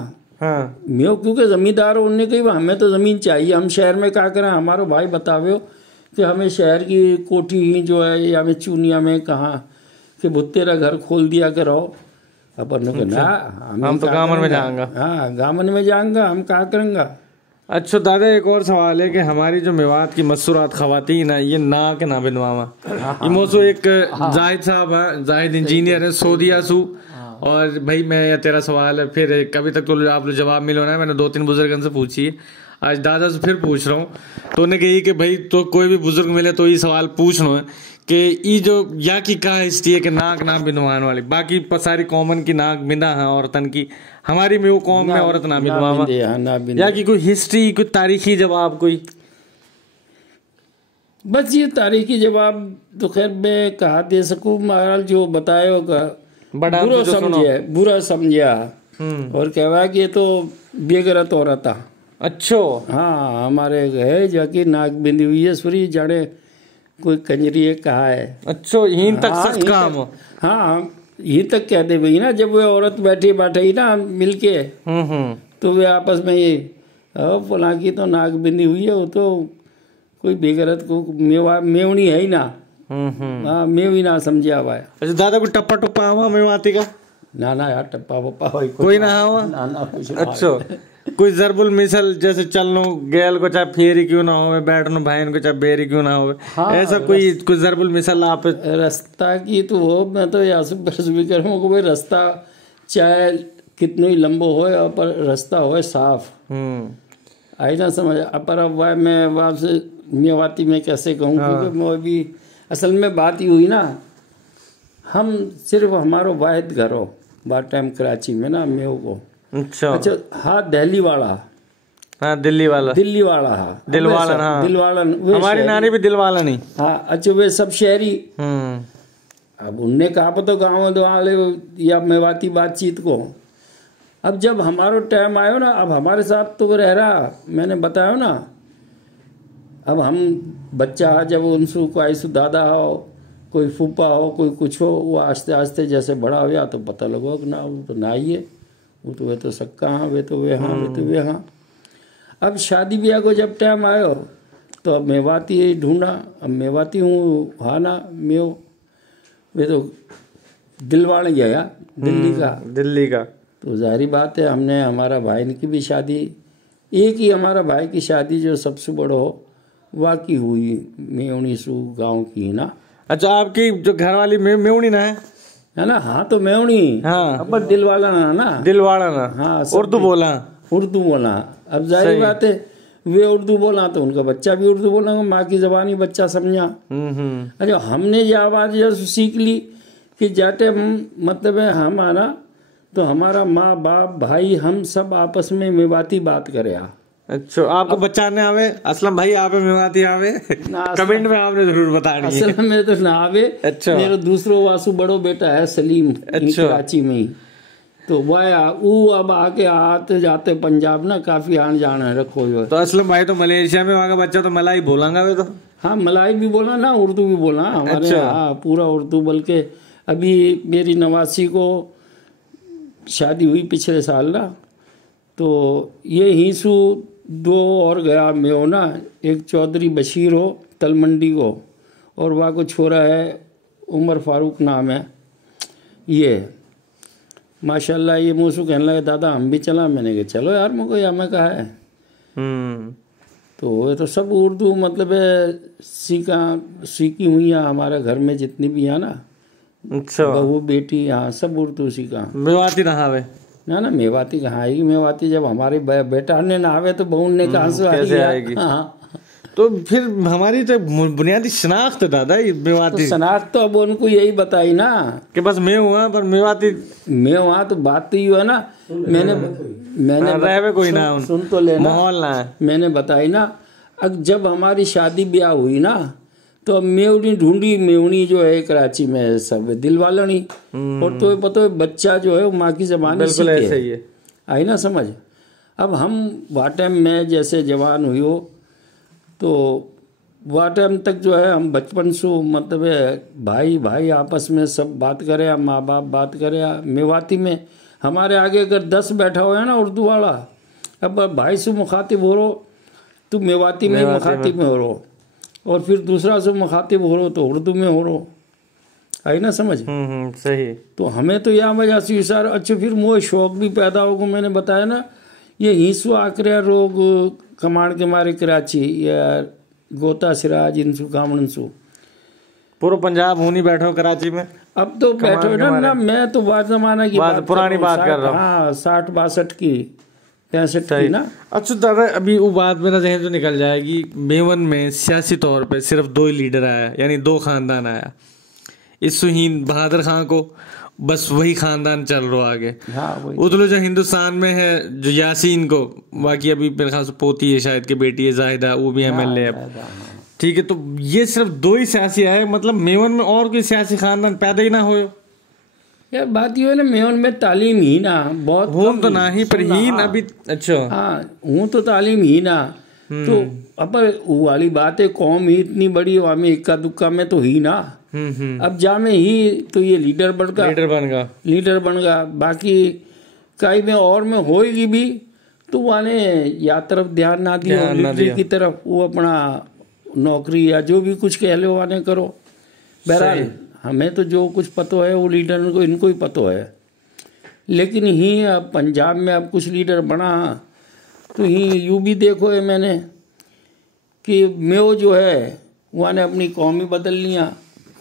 हाँ मेव क्योंकि जमींदार उनने कही हमें तो जमीन चाहिए, हम शहर में क्या करें। हमारे भाई बतावे कि हमें शहर की कोठी ही जो है, या हमें चूनिया में कहाँ कि भुत्तेरा घर खोल दिया के रहो। अपन ने कहा हम तो गामन में जाएंगे, हाँ गामन में जाएंगे, हम क्या करेंगे। अच्छा दादा, एक और सवाल है कि हमारी जो मेवात की मसूरात खवातीन है, ये ना के ना बिनवामा, ये मोसो एक जाहिद साहब है, जाहिद इंजीनियर है सऊदीया सू। और भाई मैं या तेरा सवाल है, फिर कभी तक तो आप लोग जवाब मिलो ना, मैंने 2-3 बुजुर्गन से पूछी है, आज दादा से फिर पूछ रहा हूँ। तो उन्हें कही कि भाई तो कोई भी बुजुर्ग मिले तो ये सवाल पूछना है कि ये जो या की क्या हिस्ट्री है कि नाक ना बिंदवाने वाली, बाकी सारी कॉमन की नाक बिंदा है औरतन की, हमारी में वो कौम में औरत ना बिंदवामा, या की कोई हिस्ट्री कोई तारीखी जवाब कोई? बस ये तारीखी जवाब तो खैर मैं कहा दे सकूँ, महाराज जो बताए होगा बुरा समझा और कहवा कि ये तो बेगरत औरत था। अच्छा हाँ, हमारे है जाके नाक बिंदी हुई है, सूरी जाने कोई कंजरी कहा है। अच्छा, यहीं तक सख्त काम हो? हाँ यहीं तक कहते भाई ना, जब वो औरत बैठी बैठे ना मिलके, तो वे आपस में ये फला की तो नाक बिंदी हुई है, वो तो कोई बेगरत को मेवनी है ही ना। हाँ मेव ही ना समझा हुआ है। अच्छा दादा को टप्पा टुप्पा हुआ मेवाती का? ना यार टप्पा वप्पा कोई ना हुआ? अच्छा, कोई जरबुल मिसल जैसे चलनो गैल को चाहे फेरी क्यों ना हो, बैठनो भाईन को चाहे बेरी क्यों ना हो, ऐसा कोई जरबुल मिसल आप? रास्ता की तो हो, मैं तो यहाँ से बरस भी करूँ को भाई रास्ता चाहे कितनो ही लंबो हो, पर रास्ता हो साफ, आई ना समझ। पर अब वह मैं वहाँ से मेवाती में कैसे कहूँ, क्योंकि मैं भी असल में बात ही हुई ना, हम सिर्फ हमारो वाहिद घर हो बार टाइम कराची में ना मेव को। अच्छा हाँ दिल्ली वाला, हाँ दिल्ली वाला हाँ दिलवाला हमारी नानी भी दिलवाला नहीं। हाँ अच्छा, वे सब शहरी। अब उनने कहा तो गाँव वाले या मेवाती बातचीत को, अब जब हमारो टाइम आयो ना, अब हमारे साथ तो वो रह रहा, मैंने बताया ना, अब हम बच्चा जब उनसे कोई सु दादा हो, कोई फूफा हो, कोई कुछ हो, वो आस्ते आस्ते जैसे बड़ा हो गया तो पता लगो कि ना वो तो ना ही है, वो तो वे तो सक्का हाँ, वे तो वे हाँ, वे तो वे हाँ। अब शादी ब्याह को जब टाइम आयो तो अब मेवाती ढूंढा, अब मेवाती हूँ हाँ ना मेव, वे तो दिलवाड़े गया दिल्ली का। तो जाहिर बात है हमने हमारा भाई की भी शादी, एक ही हमारा भाई की शादी जो सबसे बड़ो हो वाकई हुई मेवनी सु गांव की ना। अच्छा, आपकी जो घर वाली मेवनी ना है ना? हाँ तो मेवनी, हाँ, अब दिलवाला ना, दिलवाड़ा ना, हाँ, उर्दू बोला। अब जाहिर बात है वे उर्दू बोला तो उनका बच्चा भी उर्दू बोला, माँ की जबानी बच्चा समझा। अच्छा, हमने ये आवाज जैसे सीख ली कि जाते मतलब है हम आना तो हमारा माँ बाप भाई हम सब आपस में मेवाती बात करे। अच्छा, आपको बच्चाने आवे असलम भाई, आप मेवाती आवे? कमेंट में आपने जरूर बतानी है। असल में तो ना आवे। अच्छा, मेरा दूसरो वासु बड़ो बेटा है सलीम, अच्छा, कराची में ही, तो वो अब आके आते जाते पंजाब ना काफी आन जान है रखो हुए। तो असलम भाई तो मलेशिया में वहाँ का बच्चा तो मलाई बोलांगा वे तो? हाँ, मलाई भी बोला ना, उर्दू भी बोला हमारे। अच्छा, हाँ पूरा उर्दू। बल्कि अभी मेरी नवासी को शादी हुई पिछले साल ना, तो ये हिंसू दो और गया में हो ना, एक चौधरी बशीर हो तलमंडी को, और वहाँ को छोरा है उमर फारूक नाम है। ये माशाल्लाह ये मुझसे कहने लगे दादा हम भी चला, मैंने कहा चलो यार, मुझको यहाँ में कहा है। तो ये तो सब उर्दू मतलब है सीखी हुई है हमारे घर में जितनी भी है ना। अच्छा, बहू बेटी यहाँ सब उर्दू सीखा। मेवाती नहावे ना मेवाती कहाँ आएगी? मेवाती जब हमारे बेटा ने नहावे तो बहू ने कहाँ से आएगी? हाँ। तो फिर हमारी तो बुनियादी शनाख्त दादा मेवाती, तो शनाख्त तो अब उनको यही बताई ना कि बस मैं हुआ पर मेवाती मैं वहाँ, तो बात तो ये है ना, मैंने कोई ना सुन तो लेना, माहौल ना है। मैंने बताई ना, अब जब हमारी शादी ब्याह हुई ना तो अब मेवनी ढूंढी, मेवनी जो है कराची में सब दिलवालनी, और तो पता है बच्चा जो है वो माँ की जबान सीखे, आई ना समझ। अब हम वह टाइम में जैसे जवान हुई हो तो वह टाइम तक जो है हम बचपन से मतलब भाई भाई आपस में सब बात करे, माँ बाप बात करे। मेवाती में हमारे आगे अगर 10 बैठा हुआ है ना उर्दू वाला, अब भाई से मुखातिब हो रो तो मेवाती में मुखातिब में हो रो, और फिर दूसरा से मुखातिब हो रो तो उर्दू में हो रो, आई ना समझ। सही। तो हमें तो यह वजह से सर। अच्छा, फिर मोह शौक भी पैदा होगा, मैंने बताया ना, ये हिंसू आकरिया रोग कमाण के मारे कराची या गोता सिराज इंसू कामणसू पूरा पंजाब होनी बैठो कराची में। अब तो बैठो ना मैं तो बात जमाना की बात पुरानी बात कर रहा हूँ। हाँ 60-62 की 65 की ना। अच्छा दादा, अभी वो बात मेरा जहन तो निकल जाएगी। मेवन में सियासी तौर पे सिर्फ 2 ही लीडर आया, यानी 2 खानदान आया। इस सुहीन बहादुर खान को बस वही खानदान चल रहा आगे। हाँ, उधर जो हिंदुस्तान में है जो यासीन को, बाकी अभी मेरे ख्याल से पोती है शायद की बेटी है जाहिदा, वो भी MLA है। ठीक है, तो ये सिर्फ 2 ही सियासी आए, मतलब मेवन में और कोई सियासी खानदान पैदा ही ना हो यार। बात ये है ना, मेवन में तालीम ही ना बहुत हूं तो ना ही पर ही ना अभी। अच्छा हाँ, हूं तो तालीम ही ना, तो अब वो वाली बात है, कौम ही इतनी बड़ी, वहाँ में इक्का दुक्का में तो ही ना। अब जामे ही तो ये लीडर बन गया, बाकी कई में और में होएगी भी तो वाले या तरफ ध्यान ना दिया, लीडर की तरफ, वो अपना नौकरी या जो भी कुछ कह लो वाने करो। बहरहाल हमें तो जो कुछ पतो है वो लीडर को इनको ही पतो है। लेकिन ही अब पंजाब में अब कुछ लीडर बना तो ही यूं भी देखो है मैंने कि मेव जो है वहाँ ने अपनी कौम ही बदल लिया,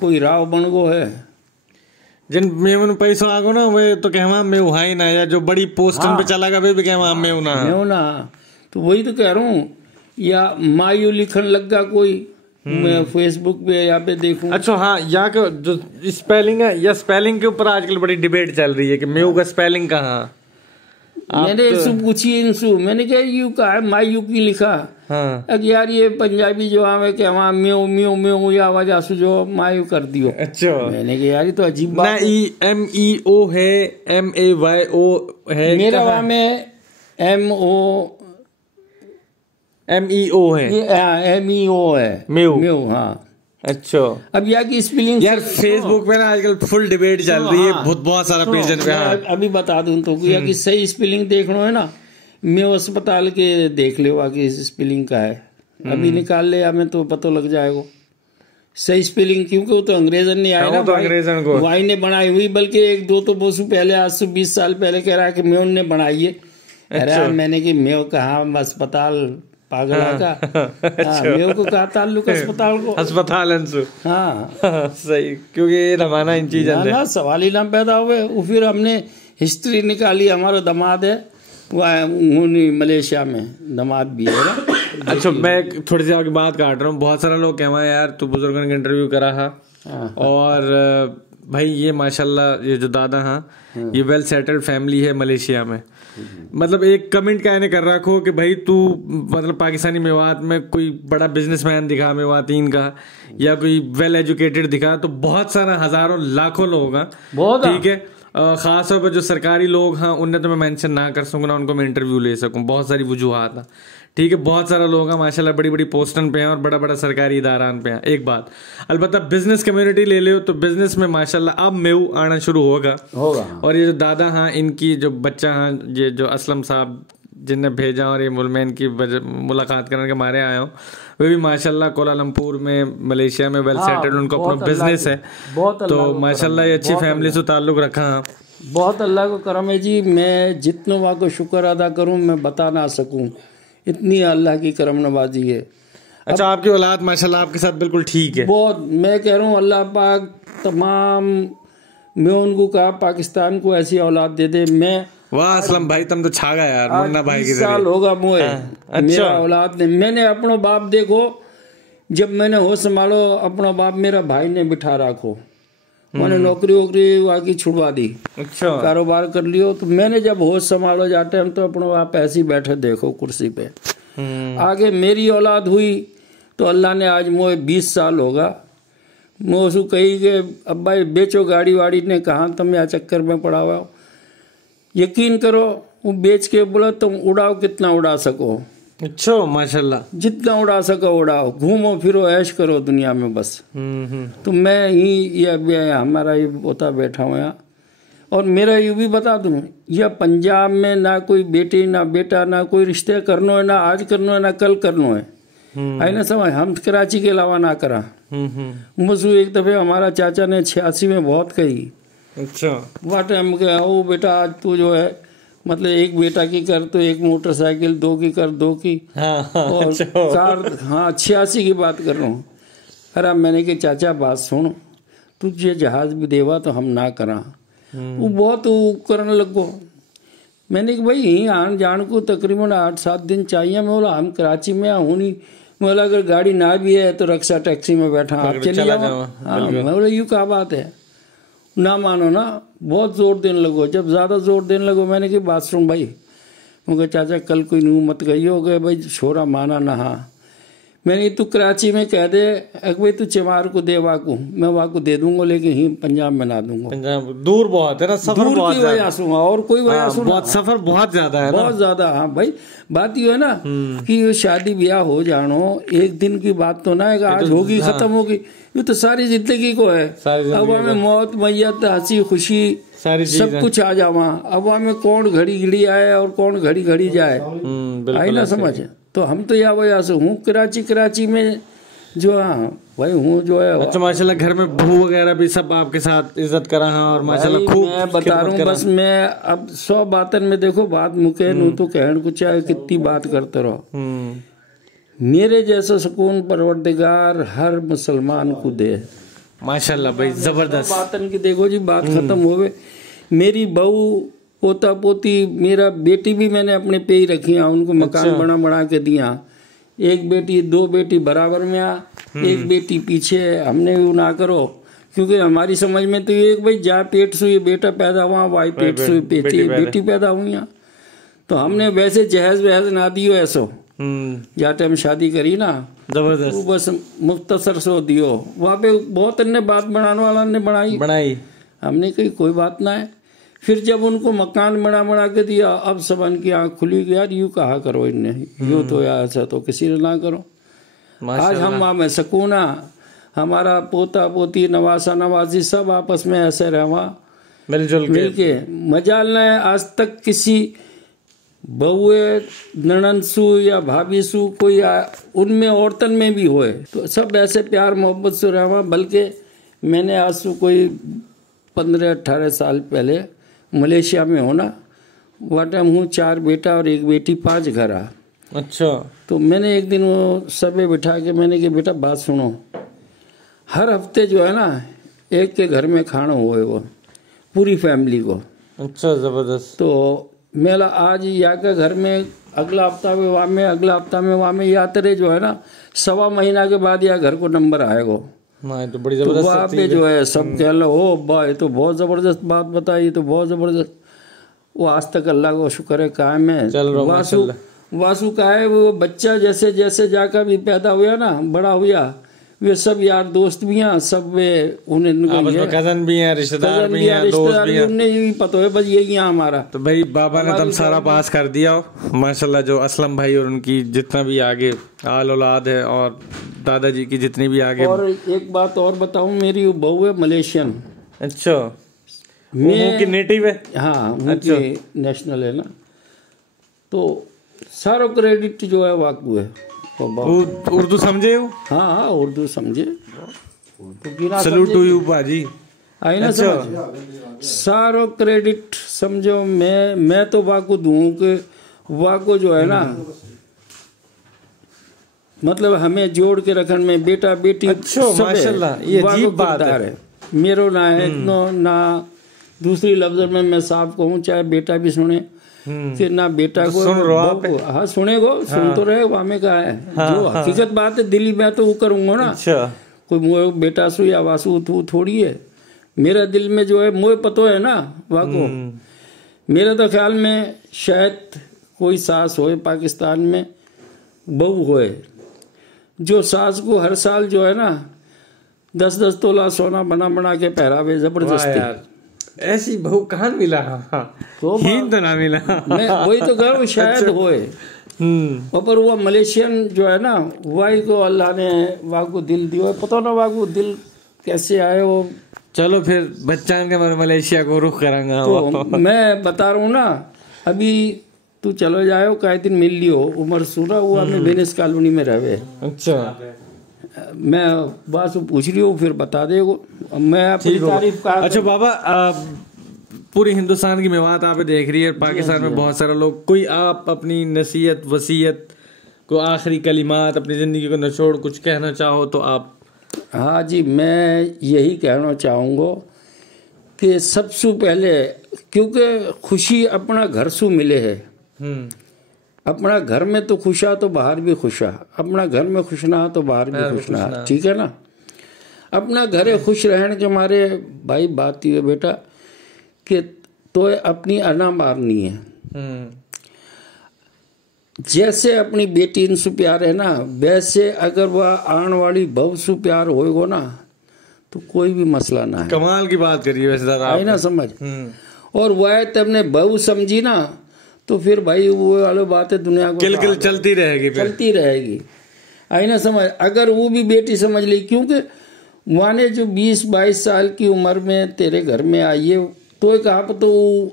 कोई राव बन गो है। जिन मेवन पैसा आगो ना वे तो कहवा में उहाई ना, या जो बड़ी पोस्टन पे चला गया वे भी कहवा में ना। तो वही तो कह रहा हूँ, या मायू लिखन लग गया कोई, मैं फेसबुक पे यहाँ पे देखूं। अच्छा हाँ, यहाँ का जो स्पेलिंग है या स्पेलिंग के ऊपर आजकल बड़ी डिबेट चल रही है कि मेव का स्पेलिंग कहाँ। मैंने इससे पूछी इनसु, मैंने कहा यू का है माई यू की लिखा। हाँ अब यार ये पंजाबी जो है कि वहाँ म्यो म्यो म्यो या आवाज आसू जो मायू कर दियो। अच्छा मैंने कहा यार ये तो अजीब बात है। MEO है MAYO है, मेरा वहाँ में MEO है, ये MEO है, म्यो। म्यो। हाँ अच्छा अब यहाँ की स्पेलिंग यार फेसबुक पे ना आजकल फुल डिबेट चल रही है, बहुत सारा पेज पे। हाँ अभी बता दूं तो यहाँ की सही स्पेलिंग देखना है ना, म्यो अस्पताल के देख ले आगे स्पेलिंग का है, अभी निकाल ले हमें तो पता लग जाएगा सही स्पेलिंग, क्योंकि वो तो अंग्रेजन ने आया ना, तो अंग्रेजन को वाई ने बनाई हुई, बल्कि एक दो तो बोसू पहले आज से 20 साल पहले कह रहा है कि म्यो ने बनाई है। अरे मैंने कि म्यो कहा अस्पताल पागल का। म्यो को कहा ताल्लुक अस्पताल को, अस्पताल अंशु। हाँ सही, क्योंकि रवाना इन चीजों ना सवाल ही ना पैदा हुए। फिर हमने हिस्ट्री निकाली, हमारा दामाद है वह मलेशिया में दामाद भी है ना। अच्छा मैं थोड़ी सी आपकी बात काट रहा हूँ, बहुत सारा लोग कह यार तू बुजुर्गों का इंटरव्यू करा है, और भाई ये माशाल्लाह ये जो दादा हाँ ये वेल सेटल्ड फैमिली है मलेशिया में। मतलब एक कमेंट कहने कर रखो कि भाई तू मतलब पाकिस्तानी मेवात में कोई बड़ा बिजनेसमैन दिखा मेवातीन का, या कोई वेल एजुकेटेड दिखा, तो बहुत सारा हजारों लाखों लोग हैं, ठीक है। खास तौर पर जो सरकारी लोग हैं उन्हें तो मैं मेंशन ना कर सकूँ ना उनको मैं इंटरव्यू ले सकूँ, बहुत सारी वजूहात हैं, ठीक है। बहुत सारा लोग हैं माशाल्लाह बड़ी बड़ी पोस्टन पे हैं और बड़ा बड़ा सरकारी इदारान पे हैं। एक बात अलबत्ता बिजनेस कम्युनिटी ले लो तो बिजनेस में माशाल्लाह अब मेऊ आना शुरू होगा। और ये जो दादा हैं इनकी जो बच्चा हैं, ये जो असलम साहब जिनने भेजा और ये मैं इनकी मुलाकात करने के मारे आया हूँ, वे भी माशाल्लाह कोलालमपुर में मलेशिया में वेल सेटल्ड, उनको अपना बिजनेस है, तो माशाल्लाह ये अच्छी फैमिली से ताल्लुक रखा है। बहुत अल्लाह को करम है जी, मैं जितनों वहाँ को शुक्र अदा करूँ मैं बता ना सकूँ, इतनी अल्लाह की करम नवाजी है। अच्छा आपकी औलाद माशाल्लाह आपके साथ बिल्कुल ठीक है। बहुत, मैं कह रहा हूँ अल्लाह पाक तमाम, मैं उनको कहा पाकिस्तान को ऐसी औलाद दे दे। मैं वाह असलम भाई तुम तो छा गया यार, मुन्ना भाई की साल होगा मुझे मेरा औलाद ने, मैंने अपना बाप देखो जब मैंने हो संभालो अपना बाप मेरा भाई ने बिठा रखो, मैंने नौकरी वोकरी वाकी छुड़वा दी, अच्छा कारोबार कर लियो, तो मैंने जब होश संभालो जाते हम तो अपना बाप ऐसे ही बैठे देखो कुर्सी पे। आगे मेरी औलाद हुई तो अल्लाह ने आज मुझे 20 साल होगा, मैं उसको कही कि अब भाई बेचो गाड़ी वाड़ी, ने कहा तुम यहाँ चक्कर में पड़ा हुआ, यकीन करो वो बेच के बोला तुम उड़ाओ कितना उड़ा सको। अच्छा माशाल्लाह, जितना उड़ा सको उड़ाओ, घूमो फिरो ऐश करो दुनिया में बस। तो मैं ही ये हमारा ये होता बैठा हूँ यहाँ। और मेरा ये भी बता दूँ, यह पंजाब में ना कोई बेटी ना बेटा ना कोई रिश्ते करनो है, ना आज करनो है ना कल करनो है, आई ना समझ। हम कराची के अलावा ना करा। मुझे एक दफे हमारा चाचा ने 86 में बहुत कही, अच्छा वह टाइम के ओ बेटा आज तू जो है मतलब एक बेटा की कर तो एक मोटरसाइकिल, 2 की कर 2 की, और कार। हाँ 86 की बात कर रहा हूँ। अरे मैंने कहा चाचा बात सुन, तुझे जहाज भी देवा तो हम ना करा। वो बहुत करने लगो। मैंने कहा भाई यहीं आन जान को तकरीबन 8-7 दिन चाहिए। मैं बोला हम कराची में हूँ नहीं, मैं बोला अगर गाड़ी ना भी है तो रक्षा टैक्सी में बैठा आप चली जाओ। हाँ मैं बोला यूँ क्या बात है, ना मानो ना, बहुत जोर देने लगो। जब ज़्यादा जोर देने लगो मैंने कहा बात सुन भाई, क्योंकि चाचा कल कोई नू मत गई हो गए भाई छोरा माना ना। हाँ मैंने तू कराची में कह दे भाई तू चमार को दे वाकू, मैं वाकू दे दूंगा लेकिन ही पंजाब में ना दूंगा। पंजाब दूर बहुत है ना, सफर बहुत की वजह से और कोई वजह से बहुत सफर बहुत ज्यादा है, बहुत ज्यादा। हाँ भाई बात ये है ना कि ये शादी ब्याह हो जानो एक दिन की बात तो ना है, आज होगी खत्म होगी, ये तो सारी जिंदगी को है। अब हमें मौत मैयत हंसी खुशी सारी सब कुछ आ जावा। अब हमें कौन घड़ी घड़ी आए और कौन घड़ी घड़ी जाए, आई ना समझ। तो हम तो यह वजह से हूँ कराची में जो हाँ भाई हूँ जो है। अच्छा माशाल्लाह घर में बहू वगैरह भी सब आपके साथ इज्जत करा है और माशाल्लाह खूब। मैं बता रहा हूँ बस मैं अब 100 बातन में देखो बात मुके नू तो कहन को चाहे कितनी बात करते रहो। मेरे जैसा सुकून परवरदिगार हर मुसलमान को दे माशाल्लाह भाई जबरदस्त। बातन की देखो जी बात खत्म हो गई। मेरी बहू पोता पोती मेरा बेटी भी मैंने अपने पे ही रखी है, उनको मकान बना के दिया। एक बेटी 2 बेटी बराबर में आ, एक बेटी पीछे। हमने भी ना करो क्योंकि हमारी समझ में तो ये भाई जा पेट से ये बेटा पैदा हुआ, वाई पेट से बेटी पैदा हुई। तो हमने वैसे जहेज वहेज ना दियो ऐसो या टाइम शादी करी ना जबरदस्त वो बस मुख्तसर सो दियो। वहाँ पे बहुत अन्य बात बनाने वाला ने बनाई हमने कही कोई बात ना है। फिर जब उनको मकान बना के दिया अब सब इनकी आँख खुली कि यार यूँ कहा करो इनने, यूँ तो यार ऐसा तो किसी ने ना करो। आज हम वहाँ में सकूना, हमारा पोता पोती नवासा नवाजी सब आपस में ऐसे रहा मिलजुल के मजाल न आज तक किसी बहुए ननंसू या भाभीसू कोई उनमें औरतन में भी होए तो सब ऐसे प्यार मोहब्बत से रहा। बल्कि मैंने आज से कोई 15-18 साल पहले मलेशिया में होना वह टाइम हूँ 4 बेटा और 1 बेटी 5 घर आ। अच्छा तो मैंने एक दिन वो सबे बिठा के मैंने कहा बेटा बात सुनो, हर हफ्ते जो है ना एक के घर में खाना हुए वो पूरी फैमिली को। अच्छा जबरदस्त। तो मेला आज या के घर में अगला हफ्ता में वहाँ में अगला हफ्ता में वहाँ में या तेरे जो है ना 1.25 महीना के बाद या घर को नंबर आएगा। तो बड़ी जबरदस्त वहाँ पे जो है सब कह लो हो भाई तो बहुत जबरदस्त बात बताई, तो बहुत जबरदस्त। वो आज तक अल्लाह को शुक्र है कायम है। वासु का है वो बच्चा जैसे जैसे जाकर भी पैदा हुआ ना बड़ा हुआ वे सब यार दोस्त भी हैं सब वे उन्हें कजन भी हैं रिश्तेदार भी हैं दोस्त भी हैं उन्हें ये पता है बस यही है हमारा। तो भाई बाबा ने तम सारा पास कर दिया माशाल्लाह। जो असलम भाई और उनकी जितना भी आगे आल औलाद है और दादाजी की जितनी भी आगे। और एक बात और बताऊं, मेरी बहू है मलेशियन। अच्छा मैं की नेटिव है? हाँ अच्छा नेशनल है ना। तो सारा क्रेडिट जो है वाकू है। उर्दू समझे हो? हाँ उर्दू समझे। सैल्यूट टू यू बाजी। आई ना समझ सारो क्रेडिट समझो मैं तो वाकू दूं कि वाकू जो है ना मतलब हमें जोड़ के रखने में बेटा बेटी माशाल्लाह ये अजीब बात है। मेरो ना है ना दूसरी लफ्ज में मैं साफ कहूँ चाहे बेटा भी सुने कि ना बेटा को सुन रहा आप? हाँ सुनेगो सुन तो रहे वामे का है जो हकीकत बात है दिल्ली में तो वो करूंगा ना। कोई बेटा सु या वासु तू थोड़ी है मेरा दिल में जो है मोह पतो है ना वाको। मेरे तो ख्याल में शायद कोई सास होए पाकिस्तान में बहू होए जो सास को हर साल जो है ना 10-10 तोला सोना बना के पहरावे जबरदस्ती। ऐसी बहू कहाँ मिला? तो ना मिला। मैं वही तो कह रहा हूँ शायद होए। और पर वो मलेशियन जो है ना वही को अल्लाह ने वाकू दिल दियो पता ना वाकू दिल कैसे आए वो। चलो फिर बच्चा के मलेशिया को रुख करेंगे। तो मैं बता रहा हूँ ना अभी तू चलो जाओ कई दिन मिल लियो उमर सूरा हुआ मैं वेनिस कॉलोनी में रहे। अच्छा मैं बस पूछ रही हूँ फिर बता देगो मैं अपनी तारीफ का। अच्छा बाबा पूरी हिंदुस्तान की मेवात आप देख रही है पाकिस्तान में बहुत सारे लोग कोई आप अपनी नसीहत वसीयत को आखिरी कलिमात अपनी जिंदगी को निचोड़ कुछ कहना चाहो तो आप? हाँ जी मैं यही कहना चाहूँगा कि सबसे पहले क्योंकि खुशी अपना घर से मिले है। अपना घर में तो खुशा तो बाहर भी खुशा, अपना घर में खुश ना तो बाहर भी खुश ना, ठीक है ना। अपना घरे खुश रहने के मारे भाई बात ये बेटा कि तो अपनी अना मारनी है। जैसे अपनी बेटी इनसे प्यार है ना वैसे अगर वह आने वाली बहू से प्यार होएगा ना तो कोई भी मसला ना है। कमाल की बात करिए वैसे आई ना समझ। और वह तुमने बहू समझी ना तो फिर भाई वो वाली बात है दुनिया को किल चलती रहेगी आई ना समझ। अगर वो भी बेटी समझ ली क्योंकि वाने जो 20-22 साल की उम्र में तेरे घर में आई है तो कहा तो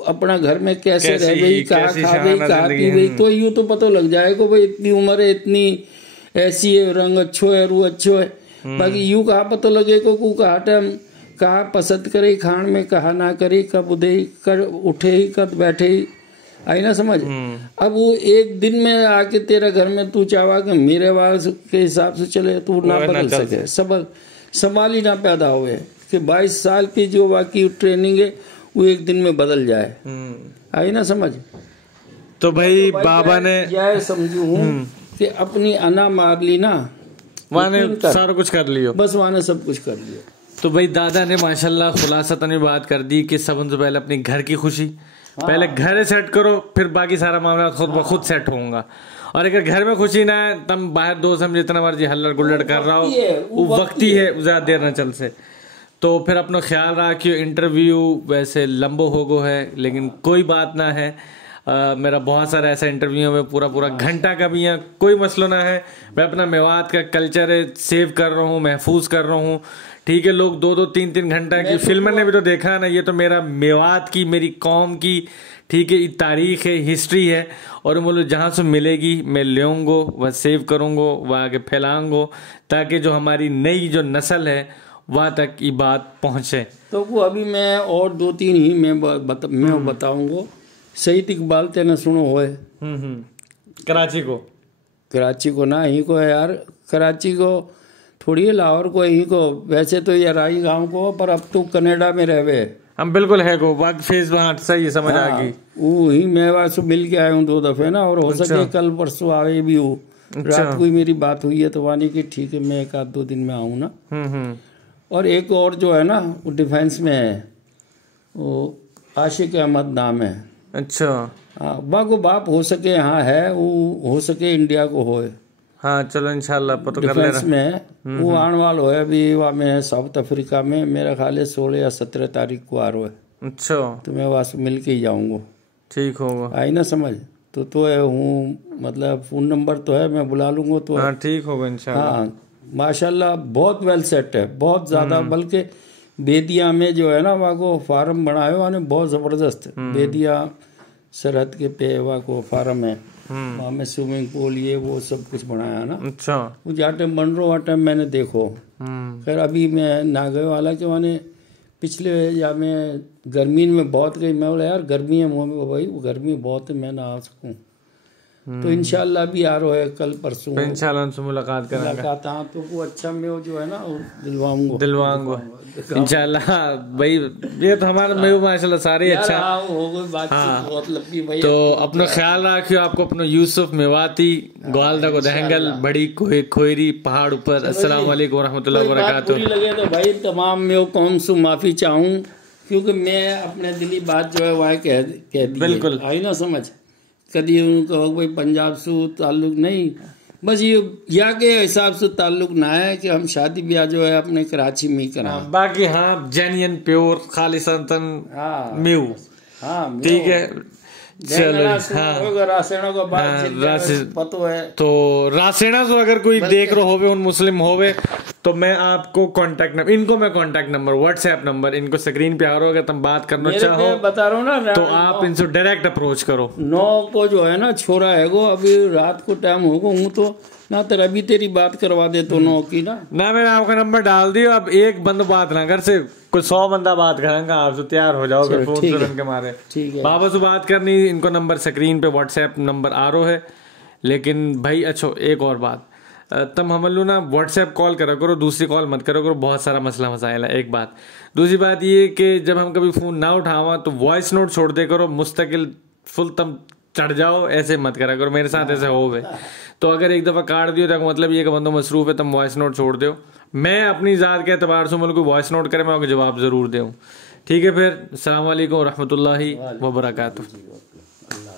अपना घर में कैसे रह गई कहा खा गई कहा पी गई तो यूँ तो पता लग जाएगा भाई इतनी उम्र है इतनी ऐसी है रंग अच्छो है रू अच्छो है। बाकी यूँ कहा पता लगेगा को कहा टाइम कहा पसंद करे खान में कहा ना करे कब उठे ही कब बैठे ही आई ना समझ। अब वो एक दिन में आके तेरा घर में तू चाहवा कि मेरे वाल के हिसाब से चले तू ना बदल सके सबक संभाल ही ना पैदा हुए कि 22 साल की जो बाकी ट्रेनिंग है वो एक दिन में बदल जाए आई ना समझ। तो भाई बाबा ने यह समझू हूँ कि अपनी अना मार ली ना वाने सारा कुछ कर लियो बस वाने सब कुछ कर लियो। तो भाई दादा ने माशाल्लाह खुलासा तने बात कर दी कि सबसे पहले अपनी घर की खुशी पहले घर सेट करो, फिर बाकी सारा मामला खुद ब खुद सेट होगा। और अगर घर में खुशी ना है, तब बाहर दोस्त हम जितना मर्जी हल्लड़ गुल्लड़ कर रहा हो, वो वक्त ही है, ज्यादा देर ना चल से। तो फिर अपना ख्याल रखियो। इंटरव्यू वैसे लंबो हो गो है, लेकिन कोई बात ना है। मेरा बहुत सारा ऐसा इंटरव्यू में पूरा घंटा का भी है, कोई मसला ना है। मैं अपना मेवात का कल्चर है सेव कर रहा हूँ, महफूज कर रहा हूँ। ठीक है, लोग 2-2, 3-3 घंटा की फिल्म ने भी तो देखा है ना। ये तो मेरा मेवात की, मेरी कौम की, ठीक है, तारीख है, हिस्ट्री है। और मुझे जहाँ से मिलेगी मैं लेऊंगा, वह सेव करूँगा, वह आगे फैलाऊंगा, ताकि जो हमारी नई जो नस्ल है वहाँ तक ये बात पहुँचे। तो वो अभी मैं और 2-3 ही मैं बताऊंगा। शहीद इकबाल तेने सुनो होए? कराची को ना, ही को है यार, कराची को थोड़ी है, लाहौर को, ही को। वैसे तो ये राई गांव को, पर अब तो कनाडा में रहवे हम। बिल्कुल है को बाग फेस वहाँ सही समझ आ गई। वो ही मैं वहाँ मिल के आया हूँ 2 दफे ना, और हो सके कल परसों आवे भी हूँ। रात को ही मेरी बात हुई है, तो वानी की ठीक है, मैं 1-2 दिन में आऊँ ना। और एक और जो है ना, वो डिफेंस में है, वो आशिक अहमद नाम है। अच्छा। हाँ, बागो बाप हो सके यहाँ है, वो हो सके इंडिया को होए। हाँ चलो इंशाल्लाह पता कर डिफेंस में वो आने वाला है अभी। वहाँ में साउथ अफ्रीका में मेरा ख्याल है 16 या 17 तारीख को आ रहा है। अच्छा। तो मैं वहाँ से मिल के ही जाऊँगा। ठीक होगा। आई ना समझ? तो है हूँ, मतलब फ़ोन नंबर तो है, मैं बुला लूँगा। तो हाँ ठीक होगा इंशाल्लाह। हाँ माशाल्लाह बहुत वेल सेट है, बहुत ज़्यादा। बल्कि बेदिया में जो है ना, वहाँ को फार्म बनाए हुआ बहुत ज़बरदस्त। बेदिया सरहद के पे वहाँ को फार्म है, वहाँ में स्विमिंग पूल, ये वो सब कुछ बनाया ना। अच्छा। वो जहाँ टाइम बन रहा वहाँ टाइम मैंने देखो। खैर अभी मैं ना गए वाला कि मैंने पिछले या मैं गर्मी में बहुत गई। मैं बोला यार गर्मी है, मुँह में भाई वो गर्मी बहुत है, मैं ना आ सकूँ। तो इंशाल्लाह भी आ रहा है कल परसों, इंशाल्लाह उनसे मुलाकात करेंगे। हाँ तो वो अच्छा मैं वो जो है ना दिलवाऊंगा इंशाल्लाह भाई। ये तो हमारा मैं माशाल्लाह सारे अच्छा हो गई बातचीत बहुत लंबी भाई। तो अपना ख्याल रखियो। आपको अपना यूसुफ मेवाती ग्वालदा को दहंगल बड़ी खोयरी पहाड़ ऊपर। अस्सलाम वालेकुम रहमतुल्लाहि व बरकातुहू। लगे तो भाई तमाम मैं कौन सु माफी चाहूँ, क्योंकि मैं अपने दिली बात जो है वह कह दी। बिल्कुल आई ना समझ? कभी उनको भाई पंजाब से ताल्लुक नहीं, बस ये या के हिसाब से ताल्लुक ना है कि हम शादी ब्याह जो है अपने कराची में ही करा। बाकी हाँ जेन्युइन प्योर खालिसन म्यू। हाँ ठीक है चलो। रासेना को पतो है तो रासेना से अगर कोई देख रहा होवे उन मुस्लिम होवे तो मैं आपको कांटेक्ट नंबर, इनको मैं कांटेक्ट नंबर, व्हाट्सएप नंबर इनको स्क्रीन पे आ रहा हो। अगर तुम बात करना चाहो बता रहा हूँ ना, तो आप इनसे डायरेक्ट अप्रोच करो। 9 को जो है ना छोरा है वो, अभी रात को टाइम होगा हूँ तो ना तेरा अभी तेरी बात करवा दे तो 9 की ना मैंने आपका नंबर डाल दिया। अब एक बंद बात ना कर से कोई 100 बंदा बात करेंगे, आप तो तैयार हो जाओगे फोन सुनने के मारे। ठीक है बाबा से बात करनी, इनको नंबर स्क्रीन पे व्हाट्सएप नंबर आ रहा है। लेकिन भाई अच्छा एक और बात, तम हम लोग ना व्हाट्सएप कॉल करा करो, दूसरी कॉल मत करो करो, बहुत सारा मसला मसाइल है। एक बात। दूसरी बात ये कि जब हम कभी फोन ना उठावा तो वॉइस नोट छोड़ दे करो, मुस्तकिल फुल तम चढ़ जाओ, ऐसे मत करा करो। मेरे साथ ऐसे हो गए तो अगर एक दफा काट दियो तो मतलब ये कि बंदो मसरूफ है, तुम वॉइस नोट छोड़ दो। मैं अपनी ज़ात के एतबार से मुझे वॉइस नोट करे, मैं आपको जवाब ज़रूर दूँ। ठीक है फिर अस्सलाम वालेकुम रहमतुल्लाहि व बरकातुहू।